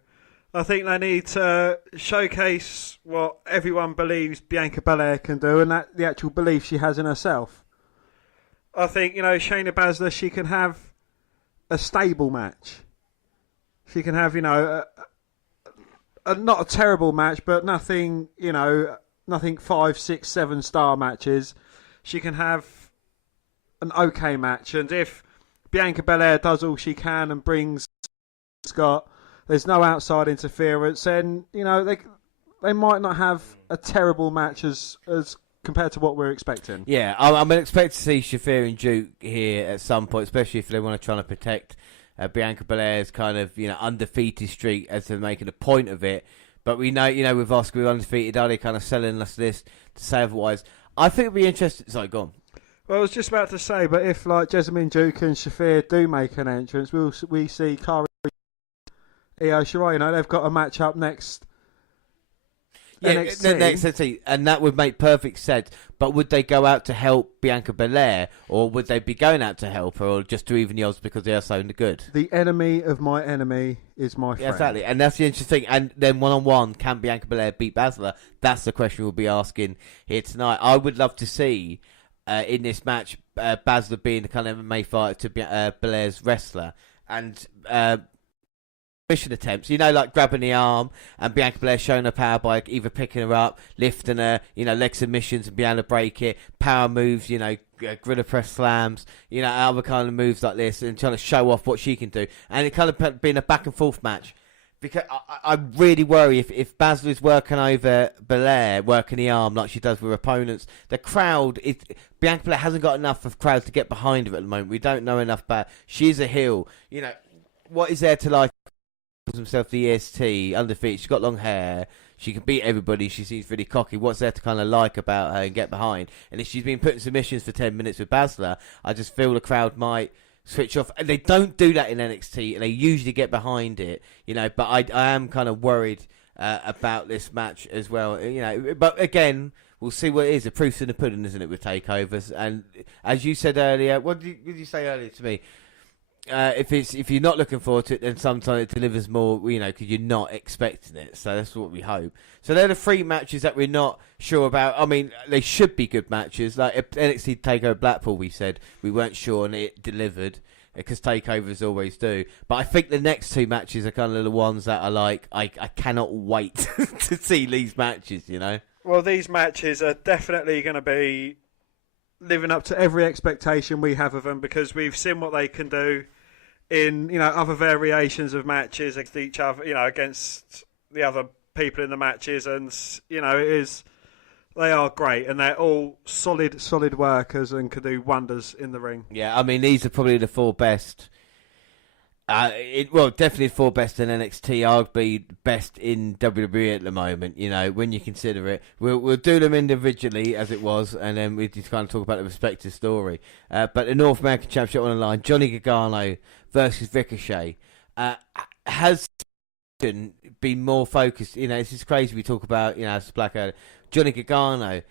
I think they need to showcase what everyone believes Bianca Belair can do, and that the actual belief she has in herself. I think, you know, Shayna Baszler, she can have a stable match. She can have, you know, not a terrible match, but nothing, you know, nothing 5, 6, 7 star matches. She can have an okay match, and if Bianca Belair does all she can and brings Scott, there's no outside interference, and you know they might not have a terrible match as compared to what we're expecting. Yeah, I'm expect to see Shafir and Duke here at some point, especially if they want to try to protect Bianca Belair's kind of, you know, undefeated streak, as they're making a point of it. But we know, you know, with Oscar undefeated, are they kind of selling us this to say otherwise? I think it'd be interesting. Sorry, go on. Well, I was just about to say, but if like Jessamine Duke and Shafir do make an entrance, we see Kairi Io Shirai, you know, they've got a match up next. Yeah, NXT. next NXT, and that would make perfect sense. But would they go out to help Bianca Belair, or would they be going out to help her, or just to even the odds because they are so good? The enemy of my enemy is my friend. Yeah, exactly, and that's the interesting thing. And then one-on-one, can Bianca Belair beat Baszler? That's the question we'll be asking here tonight. I would love to see in this match Baszler being the kind of MMA fighter to Belair's wrestler, and mission attempts, you know, like grabbing the arm, and Bianca Belair showing her power by either picking her up, lifting her, you know, leg submissions and being able to break it, power moves, you know, gorilla press slams, you know, other kind of moves like this, and trying to show off what she can do, and it kind of being a back and forth match. Because I really worry if Baszler is working over Belair, working the arm like she does with opponents, the crowd, Bianca Belair hasn't got enough of crowd to get behind her at the moment. We don't know enough about her. She's a heel, you know, what is there to like? Himself the EST, undefeated, she's got long hair, She can beat everybody. She seems really cocky. What's there to kind of like about her and get behind? And if she's been put in submissions for 10 minutes with Baszler, I just feel the crowd might switch off. And they don't do that in NXT, and they usually get behind it, but I am kind of worried about this match as well, But again, we'll see what it is. The proof's in the pudding, isn't it, with takeovers? And as you said earlier, what did you say earlier to me? If you're not looking forward to it, then sometimes it delivers more, because you're not expecting it. So that's what we hope. So they're the 3 matches that we're not sure about. I mean, they should be good matches. Like NXT Takeover Blackpool, we said we weren't sure, and it delivered, because takeovers always do. But I think the next 2 matches are kind of the ones that are like, I cannot wait to see these matches, Well, these matches are definitely going to be living up to every expectation we have of them, because we've seen what they can do in other variations of matches against each other, against the other people in the matches, and they are great, and they're all solid workers and can do wonders in the ring. Yeah, I mean, these are probably the 4 best. Definitely 4 best in NXT, arguably best in WWE at the moment, when you consider it. We'll do them individually, as it was, and then we just kind of talk about the respective story. But the North American Championship on the line, Johnny Gargano versus Ricochet, has been more focused. This is crazy. We talk about, as Black Johnny Gargano,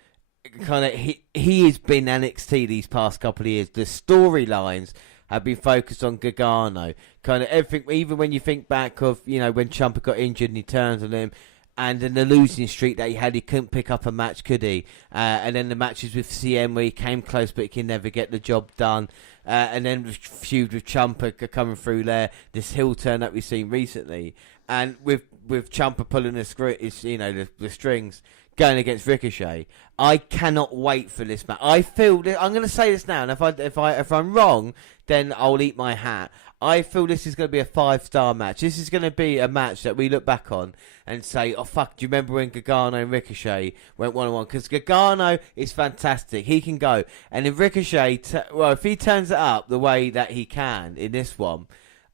kind of, he has been NXT these past couple of years. The storylines have been focused on Gargano. Kind of everything, even when you think back of, when Ciampa got injured and he turned on him, and in the losing streak that he had, he couldn't pick up a match, could he? And then the matches with CM where he came close but he can never get the job done. And then the feud with Ciampa coming through there, this heel turn that we've seen recently. And with Ciampa pulling the strings, going against Ricochet, I cannot wait for this match. I feel that, I'm going to say this now, and if I'm wrong, then I'll eat my hat. I feel this is going to be a 5-star match. This is going to be a match that we look back on and say, oh fuck, do you remember when Gargano and Ricochet went 1-on-1? Because Gargano is fantastic. He can go. And if Ricochet, if he turns it up the way that he can in this one,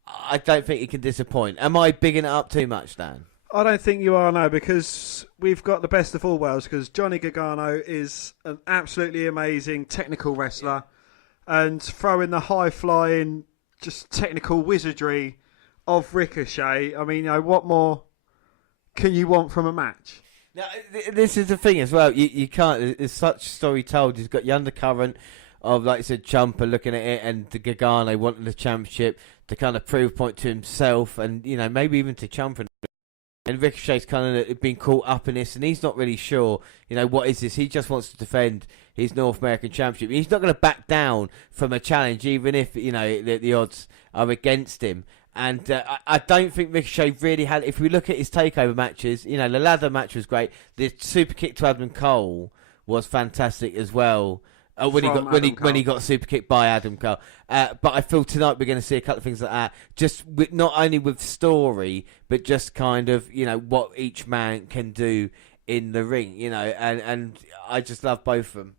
I don't think he can disappoint. Am I bigging it up too much, Dan? I don't think you are, no, because we've got the best of all worlds, because Johnny Gargano is an absolutely amazing technical wrestler, and throwing the high-flying, just technical wizardry of Ricochet. I mean, what more can you want from a match? Now, this is the thing as well. You can't. There's such story told. He's got the undercurrent of, like I said, Ciampa looking at it, and the Gargano wanting the championship to kind of prove point to himself, and maybe even to Ciampa. And Ricochet's kind of been caught up in this, and he's not really sure, what is this? He just wants to defend his North American Championship. He's not going to back down from a challenge, even if, the odds are against him. And I don't think Ricochet really had, if we look at his takeover matches, the ladder match was great. The super kick to Adam Cole was fantastic as well. When he got super kicked by Adam Cole, but I feel tonight we're going to see a couple of things like that. Just not only with story, but just kind of what each man can do in the ring. And I just love both of them.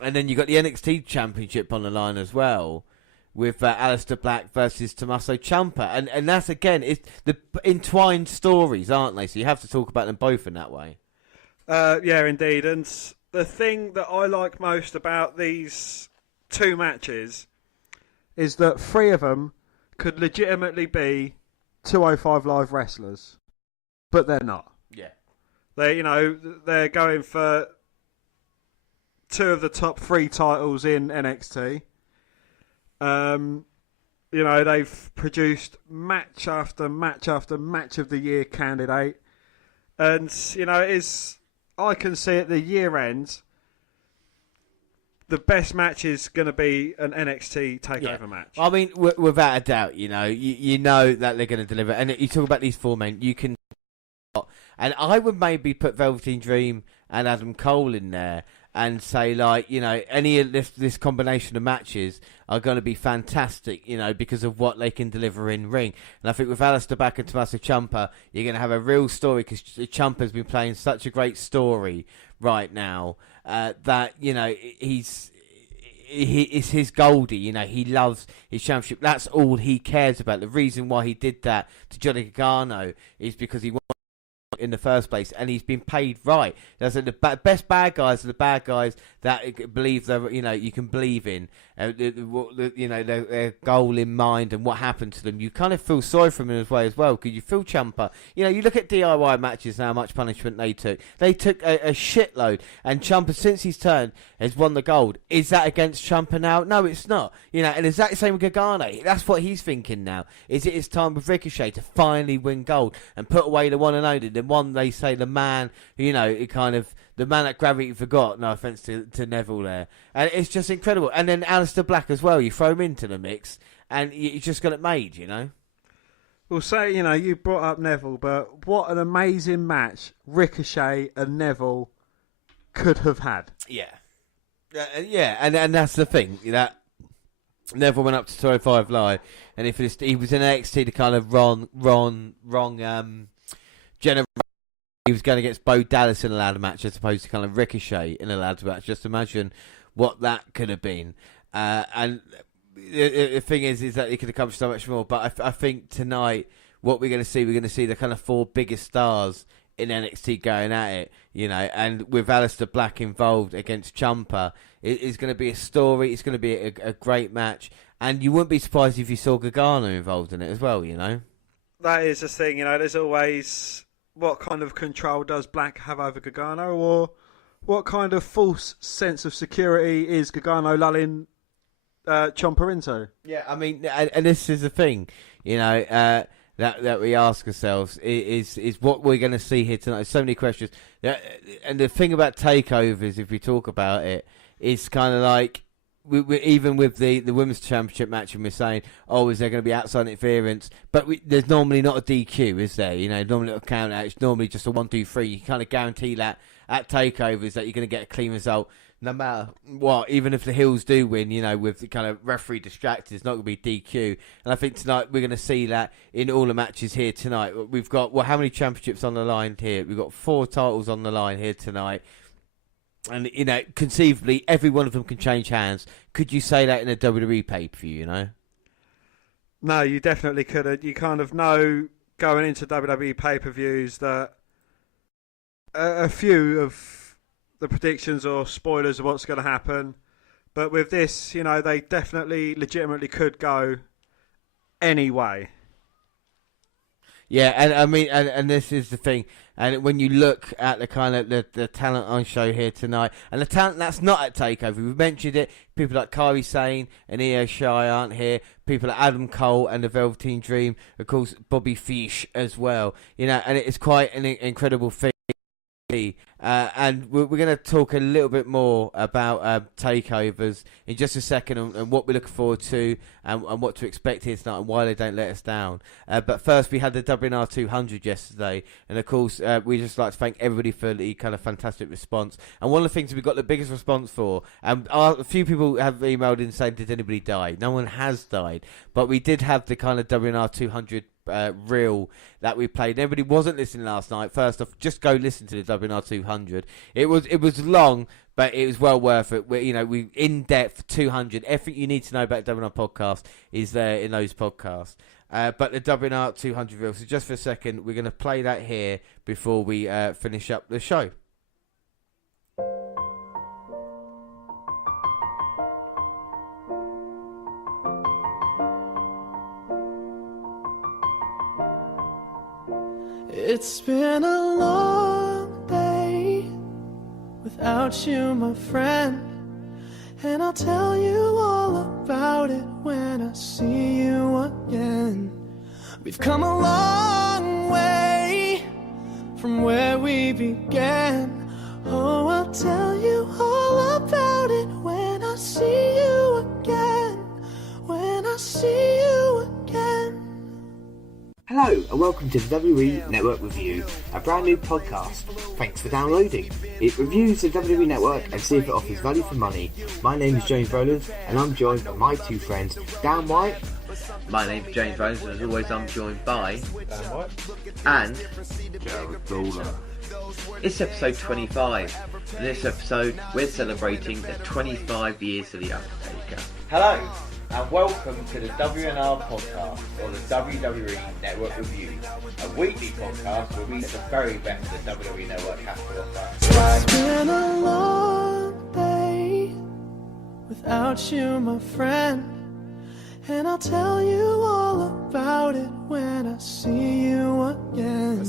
And then you got the NXT Championship on the line as well, with Aleister Black versus Tommaso Ciampa, and that's again, it's the entwined stories, aren't they? So you have to talk about them both in that way. Yeah, indeed, and the thing that I like most about these 2 matches is that 3 of them could legitimately be 205 Live wrestlers, but they're not. Yeah. They're going for 2 of the top 3 titles in NXT. They've produced match after match after match of the year candidate. And, it is, I can see at the year end, the best match is going to be an NXT Takeover match. I mean, without a doubt, you know that they're going to deliver. And you talk about these 4 men, you can... And I would maybe put Velveteen Dream and Adam Cole in there and say, any of this combination of matches are going to be fantastic, because of what they can deliver in ring. And I think with Aleister Black and Tommaso Ciampa, you're going to have a real story, because Ciampa's been playing such a great story right now that, it's his Goldie, he loves his championship. That's all he cares about. The reason why he did that to Johnny Gargano is because he wants in the first place, and he's been paid right. That's the best bad guys are the bad guys that believe that you can believe in, their goal in mind and what happened to them. You kind of feel sorry for them in a way as well, because you feel Ciampa. You look at DIY matches now, how much punishment they took. They took a shitload, and Ciampa, since he's turned, has won the gold. Is that against Ciampa now? No, it's not. And exactly the same with Gargano. That's what he's thinking now. Is it his time with Ricochet to finally win gold and put away the one and only, the one they say the man, the man that gravity forgot. No offense to Neville there, and it's just incredible. And then Aleister Black as well. You throw him into the mix, and you just got it made. Well, say you brought up Neville, but what an amazing match Ricochet and Neville could have had. Yeah, and that's the thing that. Neville went up to 205 Live, and he was in NXT the kind of wrong generation. He was going against Bo Dallas in a ladder match as opposed to kind of Ricochet in a ladder match. Just imagine what that could have been. And the thing is that he could have come so much more. But I think tonight, what we're going to see the kind of 4 biggest stars in NXT going at it, and with Aleister Black involved against Ciampa, it's going to be a story. It's going to be a great match, and you wouldn't be surprised if you saw Gargano involved in it as well. That is the thing. There's always what kind of control does Black have over Gargano, or what kind of false sense of security is Gargano lulling Ciampa into? Yeah, I mean, and this is the thing, that we ask ourselves is what we're going to see here tonight. There's so many questions. And the thing about takeovers, if we talk about it, is kind of like, even with the Women's Championship match, and we're saying, is there going to be outside interference? But there's normally not a DQ, is there? Normally not a count out. It's normally just a 1, 2, 3. You kind of guarantee that at takeovers that you're going to get a clean result. No matter what, even if the heels do win, with the kind of referee distracted, it's not going to be DQ. And I think tonight we're going to see that in all the matches here tonight. We've got, how many championships on the line here? We've got 4 titles on the line here tonight. And, conceivably, every one of them can change hands. Could you say that in a WWE pay-per-view, No, you definitely couldn't. You kind of know going into WWE pay-per-views that a few of the predictions or spoilers of what's going to happen, but with this, they definitely legitimately could go anyway. Yeah, and I mean, and this is the thing, and when you look at the kind of the talent on show here tonight, and the talent that's not at TakeOver, we mentioned it, people like Kairi Sane and Io Shirai aren't here, people like Adam Cole and the Velveteen Dream, of course, Bobby Fish as well, and it's quite an incredible thing. And we're going to talk a little bit more about takeovers in just a second, and what we're looking forward to, and what to expect here tonight, and why they don't let us down. But first, we had the WNR200 yesterday, and of course, we just like to thank everybody for the kind of fantastic response. And one of the things we got the biggest response for, a few people have emailed in saying, did anybody die? No one has died, but we did have the kind of WNR200 reel that we played. Everybody wasn't listening last night. First off, just go listen to the WNR200. It was long, but it was well worth it. We in depth 200. Everything you need to know about the WNR podcast is there in those podcasts. But the WNR200 reel. So just for a second, we're going to play that here before we finish up the show. It's been a long day without you, my friend, and I'll tell you all about it when I see you again. We've come a long way from where we began. Oh, I'll tell you all about it when I see you again. When I see you again. Hello and welcome to the WWE Network Review, a brand new podcast. Thanks for downloading. It reviews the WWE Network and see if it offers value for money. My name is James Rowlands and I'm joined by my 2 friends, Dan White. My name's James Rowlands and as always I'm joined by Dan White and Jared Bowler. It's episode 25. In this episode we're celebrating the 25 years of The Undertaker. Hello. and welcome to the WNR podcast, or the WWE Network Review, a weekly podcast where we get the very best the WWE Network has to offer. It's been a long day without you, my friend. And I'll tell you all about it when I see you again.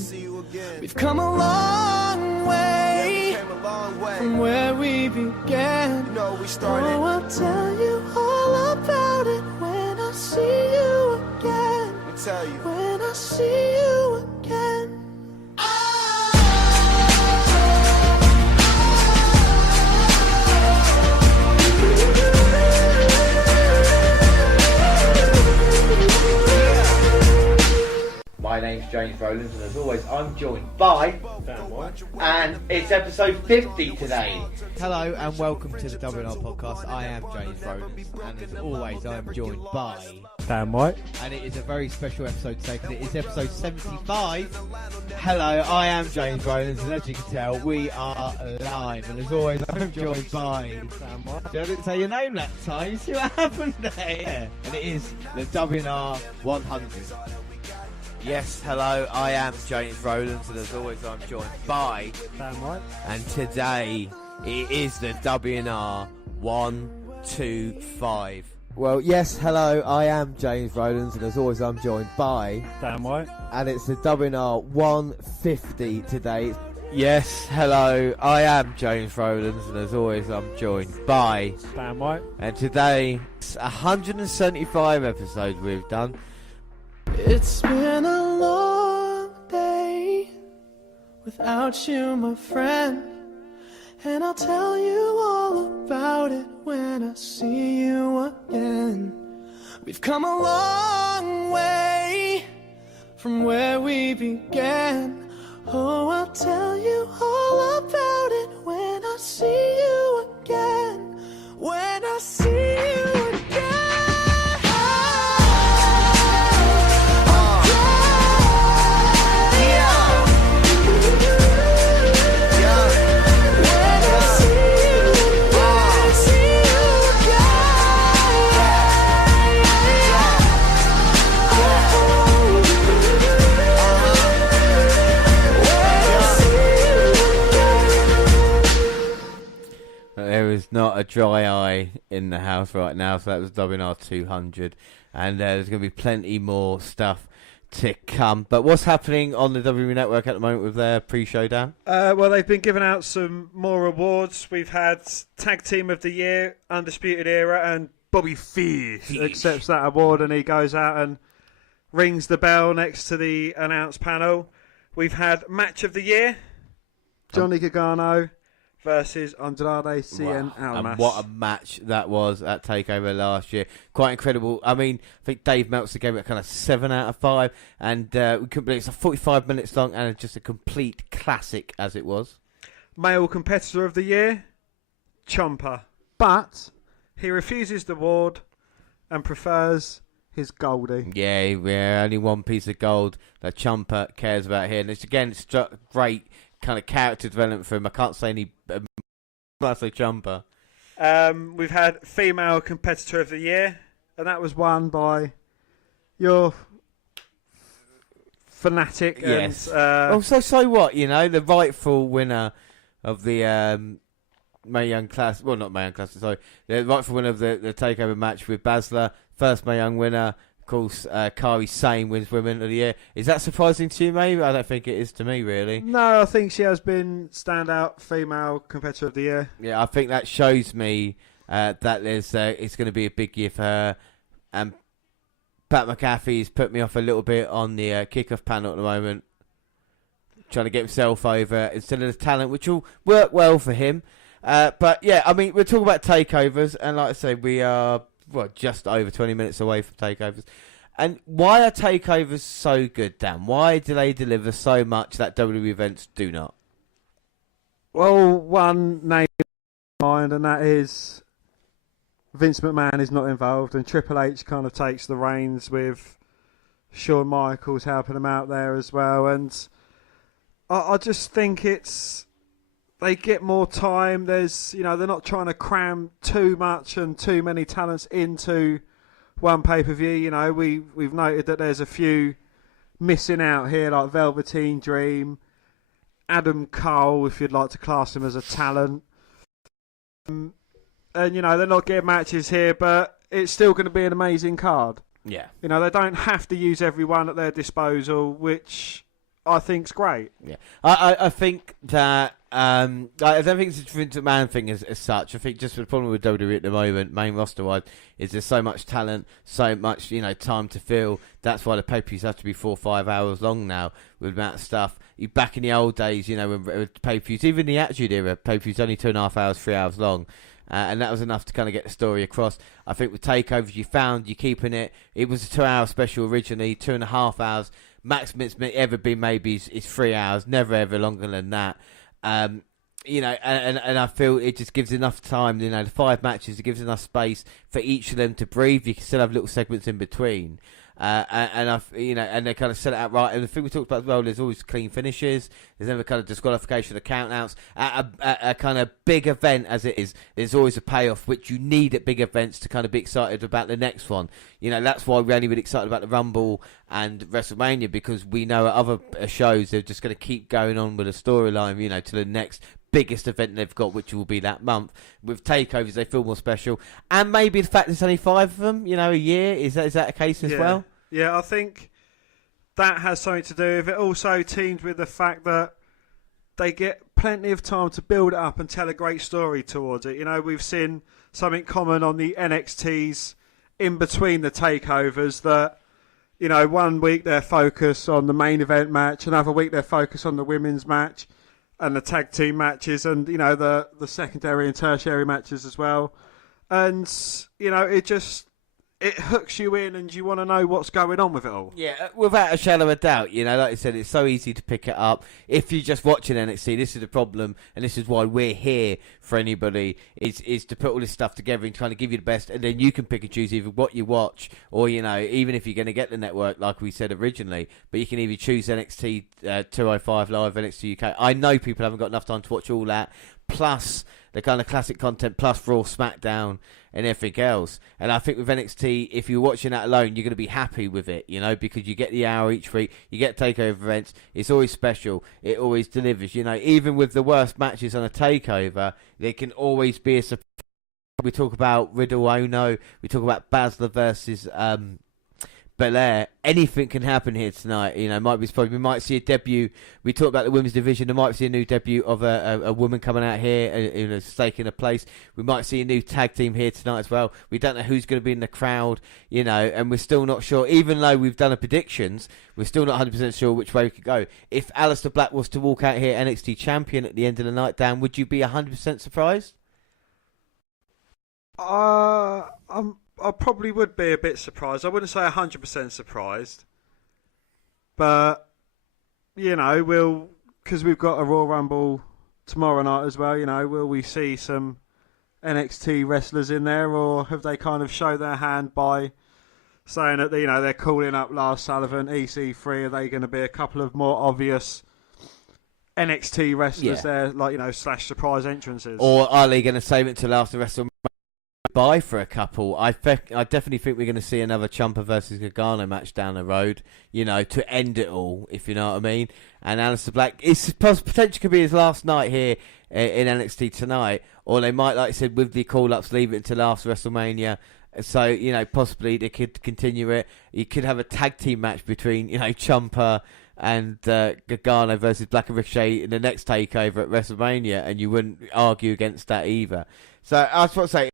We've come a long way, from where we began. You know, we started. Oh, I'll tell you all about it when I see you again. Let me tell you. When I see you again. My name's James Rowlands, and as always, I'm joined by and it's episode 50 today. Hello and welcome to the WNR podcast. I am James Rowlands, and as always, I am joined by Dan White. and it is a very special episode today because it is episode 75. Hello, I am James Rowlands, and as you can tell, we are live. And as always, I'm joined by I didn't say your name that time. You see what happened there? And it is the WNR 100. Yes, hello, I am James Rowlands, and as always, I'm joined by Dan White. and today it is the WNR 125. Well, yes, hello, I am James Rowlands, and as always, I'm joined by Dan White. and it's the WNR 150 today. Yes, hello, I am James Rowlands, and as always, I'm joined by Dan White. and today it's 175 episodes we've done. It's been a long day without you, my friend. And I'll tell you all about it when I see you again. We've come a long way from where we began. Oh, I'll tell you all about it when I see you again. When I see you again. There is not a dry eye in the house right now, so that was WNR200, and there's going to be plenty more stuff to come. But what's happening on the WWE Network at the moment with their pre-show, Dan? Well, they've been giving out some more awards. We've had Tag Team of the Year, Undisputed Era, and Bobby Fish accepts that award, and he goes out and rings the bell next to the announce panel. We've had Match of the Year, Johnny Gargano versus Andrade Cien Almas. And what a match that was at TakeOver last year. Quite incredible. I mean, I think Dave Meltzer gave it a kind of 7 out of 5, and we couldn't believe it's a 45 minutes long and just a complete classic as it was. Male Competitor of the Year, Ciampa. But he refuses the award and prefers his Goldie. Yeah, only one piece of gold that Ciampa cares about here. And it's great kind of character development for him. I can't say any when I say Ciampa. We've had Female Competitor of the Year, and that was won by your fanatic. Yes. And, so what? You know, the rightful winner of the Mae Young Classic. Well, not Mae Young Classic. Sorry, the rightful winner of the Takeover match with Baszler. First Mae Young winner. Of course, Kairi Sane wins Women of the Year. Is that surprising to you, maybe? I don't think it is to me, really. No, I think she has been standout Female Competitor of the Year. Yeah, I think that shows me that there's it's going to be a big year for her. And Pat McAfee's put me off a little bit on the kickoff panel at the moment, trying to get himself over instead of the talent, which will work well for him. But yeah, I mean, we're talking about takeovers, and like I say, we are just over 20 minutes away from takeovers. And why are takeovers so good, Dan? Why do they deliver so much that WWE events do not? Well, one name in mind, and that is Vince McMahon is not involved, and Triple H kind of takes the reins with Shawn Michaels helping him out there as well. And I just think they get more time. They're not trying to cram too much and too many talents into one pay-per-view. You know, we've noted that there's a few missing out here, like Velveteen Dream, Adam Cole, if you'd like to class him as a talent. And, you know, they're not getting matches here, but it's still going to be an amazing card. Yeah. You know, they don't have to use everyone at their disposal, which I think's great. Yeah. I think that I don't think it's a Vince McMahon thing as such. I think just the problem with WWE at the moment, main roster wise, is there's so much talent, so much, you know, time to fill. That's why the pay-per-views have to be 4 or 5 hours long now with that stuff. Back in the old days, you know, when pay-per-views, even the Attitude Era, pay-per-views only 2.5 hours, 3 hours long. And that was enough to kind of get the story across. I think with takeovers, you're keeping it. It was a 2-hour special originally, 2.5 hours. Maximum it's ever been maybe is 3 hours, never ever longer than that. You know, and I feel it just gives enough time. You know, the 5 matches, it gives enough space for each of them to breathe. You can still have little segments in between. You know, and they kind of set it out right. And the thing we talked about as well, there's always clean finishes. There's never kind of disqualification of countouts. At a kind of big event as it is, there's always a payoff, which you need at big events to kind of be excited about the next one. You know, that's why we only been excited about the Rumble and WrestleMania, because we know at other shows they're just going to keep going on with a storyline, you know, to the next biggest event they've got, which will be that month. With takeovers, they feel more special, and maybe the fact there's only 5 of them, you know, a year. Is that a case as well? Yeah, I think that has something to do with it. Also teamed with the fact that they get plenty of time to build it up and tell a great story towards it. You know, we've seen something common on the NXTs in between the takeovers that, you know, one week they're focused on the main event match, another week they're focused on the women's match and the tag team matches, and, you know, the secondary and tertiary matches as well. And, you know, it hooks you in and you want to know what's going on with it all. Yeah, without a shadow of doubt. You know, like I said, it's so easy to pick it up. If you're just watching NXT, this is the problem, and this is why we're here for anybody, is to put all this stuff together and trying to give you the best, and then you can pick and choose either what you watch, or, you know, even if you're going to get the network, like we said originally, but you can either choose NXT 205 Live, NXT UK. I know people haven't got enough time to watch all that, plus the kind of classic content, plus Raw, SmackDown, and everything else. And I think with NXT, if you're watching that alone, you're going to be happy with it, you know, because you get the hour each week, you get takeover events, it's always special, it always delivers, you know. Even with the worst matches on a takeover, there can always be a surprise. We talk about Riddle Ono, we talk about Baszler versus Belair. Anything can happen here tonight. You know, might be surprised. We might see a debut. We talked about the women's division. There might see a new debut of a woman coming out here, you know, staking a place. We might see a new tag team here tonight as well. We don't know who's going to be in the crowd, you know, and we're still not sure. Even though we've done a predictions, we're still not 100% sure which way we could go. If Aleister Black was to walk out here NXT champion at the end of the night, Dan, would you be 100% surprised? I probably would be a bit surprised. I wouldn't say 100% surprised. But, you know, because we've got a Royal Rumble tomorrow night as well, you know, will we see some NXT wrestlers in there, or have they kind of show their hand by saying that, you know, they're calling up Lars Sullivan, EC3? Are they going to be a couple of more obvious NXT wrestlers there, like, you know, / surprise entrances? Or are they going to save it till after WrestleMania? Buy for a couple. I definitely think we're going to see another Ciampa versus Gargano match down the road, you know, to end it all, if you know what I mean. And Aleister Black, it's potentially could be his last night here in NXT tonight, or they might, like I said, with the call-ups, leave it until after WrestleMania. So, you know, possibly they could continue it. You could have a tag team match between, you know, Ciampa and Gargano versus Black and Ricochet in the next takeover at WrestleMania, and you wouldn't argue against that either. So I was about to say,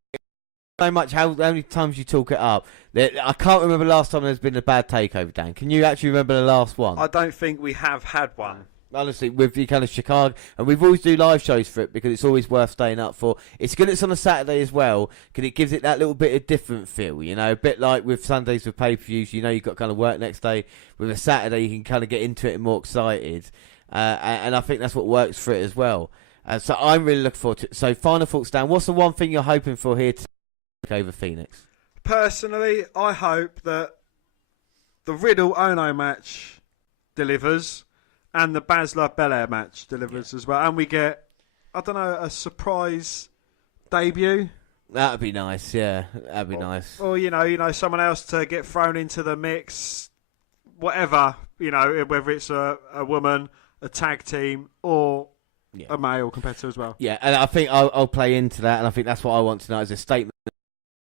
so much how many times you talk it up. I can't remember the last time there's been a bad takeover, Dan. Can you actually remember the last one? I don't think we have had one. Honestly, with the kind of Chicago, and we've always do live shows for it because it's always worth staying up for. It's good it's on a Saturday as well because it gives it that little bit of different feel, you know, a bit like with Sundays with pay-per-views, you know, you've got kind of work next day. With a Saturday, you can kind of get into it and more excited, and I think that's what works for it as well. So I'm really looking forward to it. So final thoughts, Dan, what's the one thing you're hoping for here to over Phoenix? Personally, I hope that the Riddle Ono match delivers and the Baszler Belair match delivers as well, and we get, I don't know, a surprise debut That'd be nice, yeah. That'd be nice. Or someone else to get thrown into the mix, whatever. Whether it's a woman, a tag team, or a male competitor as well. Yeah, and I think I'll play into that, and I think that's what I want tonight as a statement.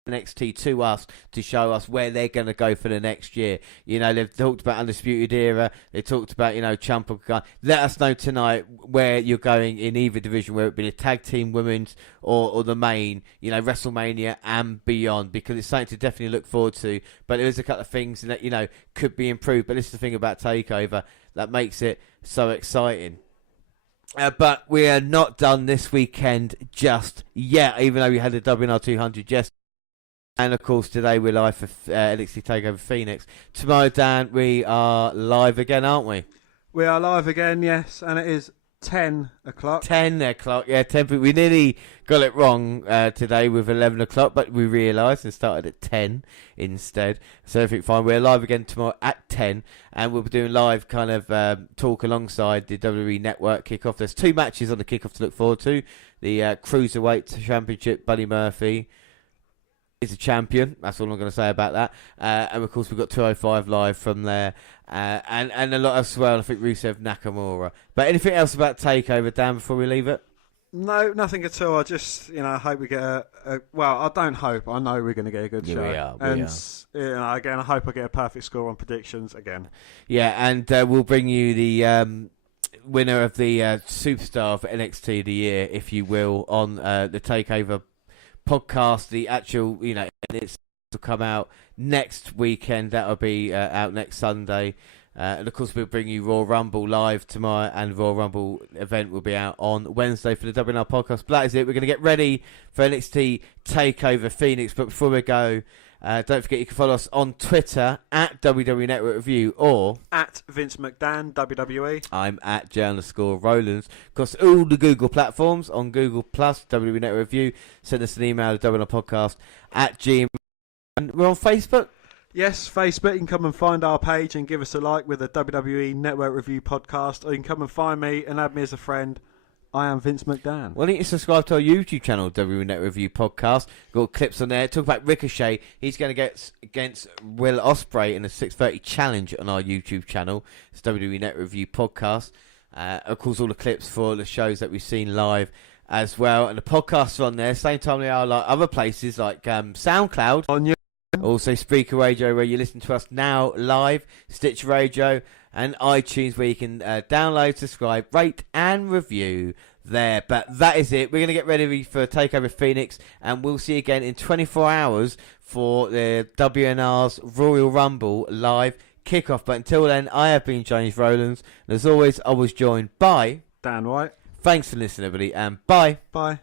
NXT to us to show us where they're going to go for the next year. They've talked about Undisputed Era. They talked about, Ciampa. Let us know tonight where you're going in either division, whether it be the tag team, women's, or the main, WrestleMania and beyond, because it's something to definitely look forward to. But there is a couple of things that, could be improved. But this is the thing about TakeOver that makes it so exciting. But we are not done this weekend just yet, even though we had the WNR200 yesterday. And, of course, today we're live for NXT Takeover Phoenix. Tomorrow, Dan, we are live again, aren't we? We are live again, yes, and it is 10 o'clock. 10 o'clock, yeah. 10. We nearly got it wrong today with 11 o'clock, but we realised and started at 10 instead. So everything fine. We're live again tomorrow at 10, and we'll be doing live kind of talk alongside the WWE Network kickoff. There's 2 matches on the kickoff to look forward to. The Cruiserweight Championship, Buddy Murphy is a champion. That's all I'm going to say about that. And of course, we've got 205 live from there, and a lot as well. I think Rusev Nakamura. But anything else about Takeover, Dan? Before we leave it, no, nothing at all. I just hope we get well. I don't hope. I know we're going to get a good show. We are. And again, I hope I get a perfect score on predictions again. Yeah, and we'll bring you the winner of the Superstar for NXT of the Year, if you will, on the Takeover podcast. The actual, and it's to come out next weekend. That'll be out next Sunday. And of course, we'll bring you Royal Rumble live tomorrow, and Royal Rumble event will be out on Wednesday for the WNR podcast. But that is it. We're going to get ready for NXT Takeover Phoenix. But before we go, don't forget you can follow us on Twitter at WWE Network Review or at Vince McDan WWE. I'm at J_Rollins. Of course, all the Google platforms on Google Plus WWE Network Review. Send us an email to WNR Podcast at Gmail. And we're on Facebook. Yes, Facebook. You can come and find our page and give us a like with the WWE Network Review podcast, or you can come and find me and add me as a friend. I am Vince McDan. Why don't you subscribe to our YouTube channel, WWE Network Review Podcast? Got clips on there. Talk about Ricochet. He's going to get against Will Ospreay in a 6:30 challenge on our YouTube channel. It's WWE Network Review Podcast. Of course, all the clips for the shows that we've seen live as well. And the podcasts are on there. Same time they are like other places like SoundCloud. On your Also Spreaker Radio, where you listen to us now live. Stitch Radio. And iTunes, where you can download, subscribe, rate, and review there. But that is it. We're going to get ready for Takeover Phoenix, and we'll see you again in 24 hours for the WNR's Royal Rumble live kickoff. But until then, I have been James Rowlands, and as always, I was joined by Dan White. Thanks for listening, everybody, and bye. Bye.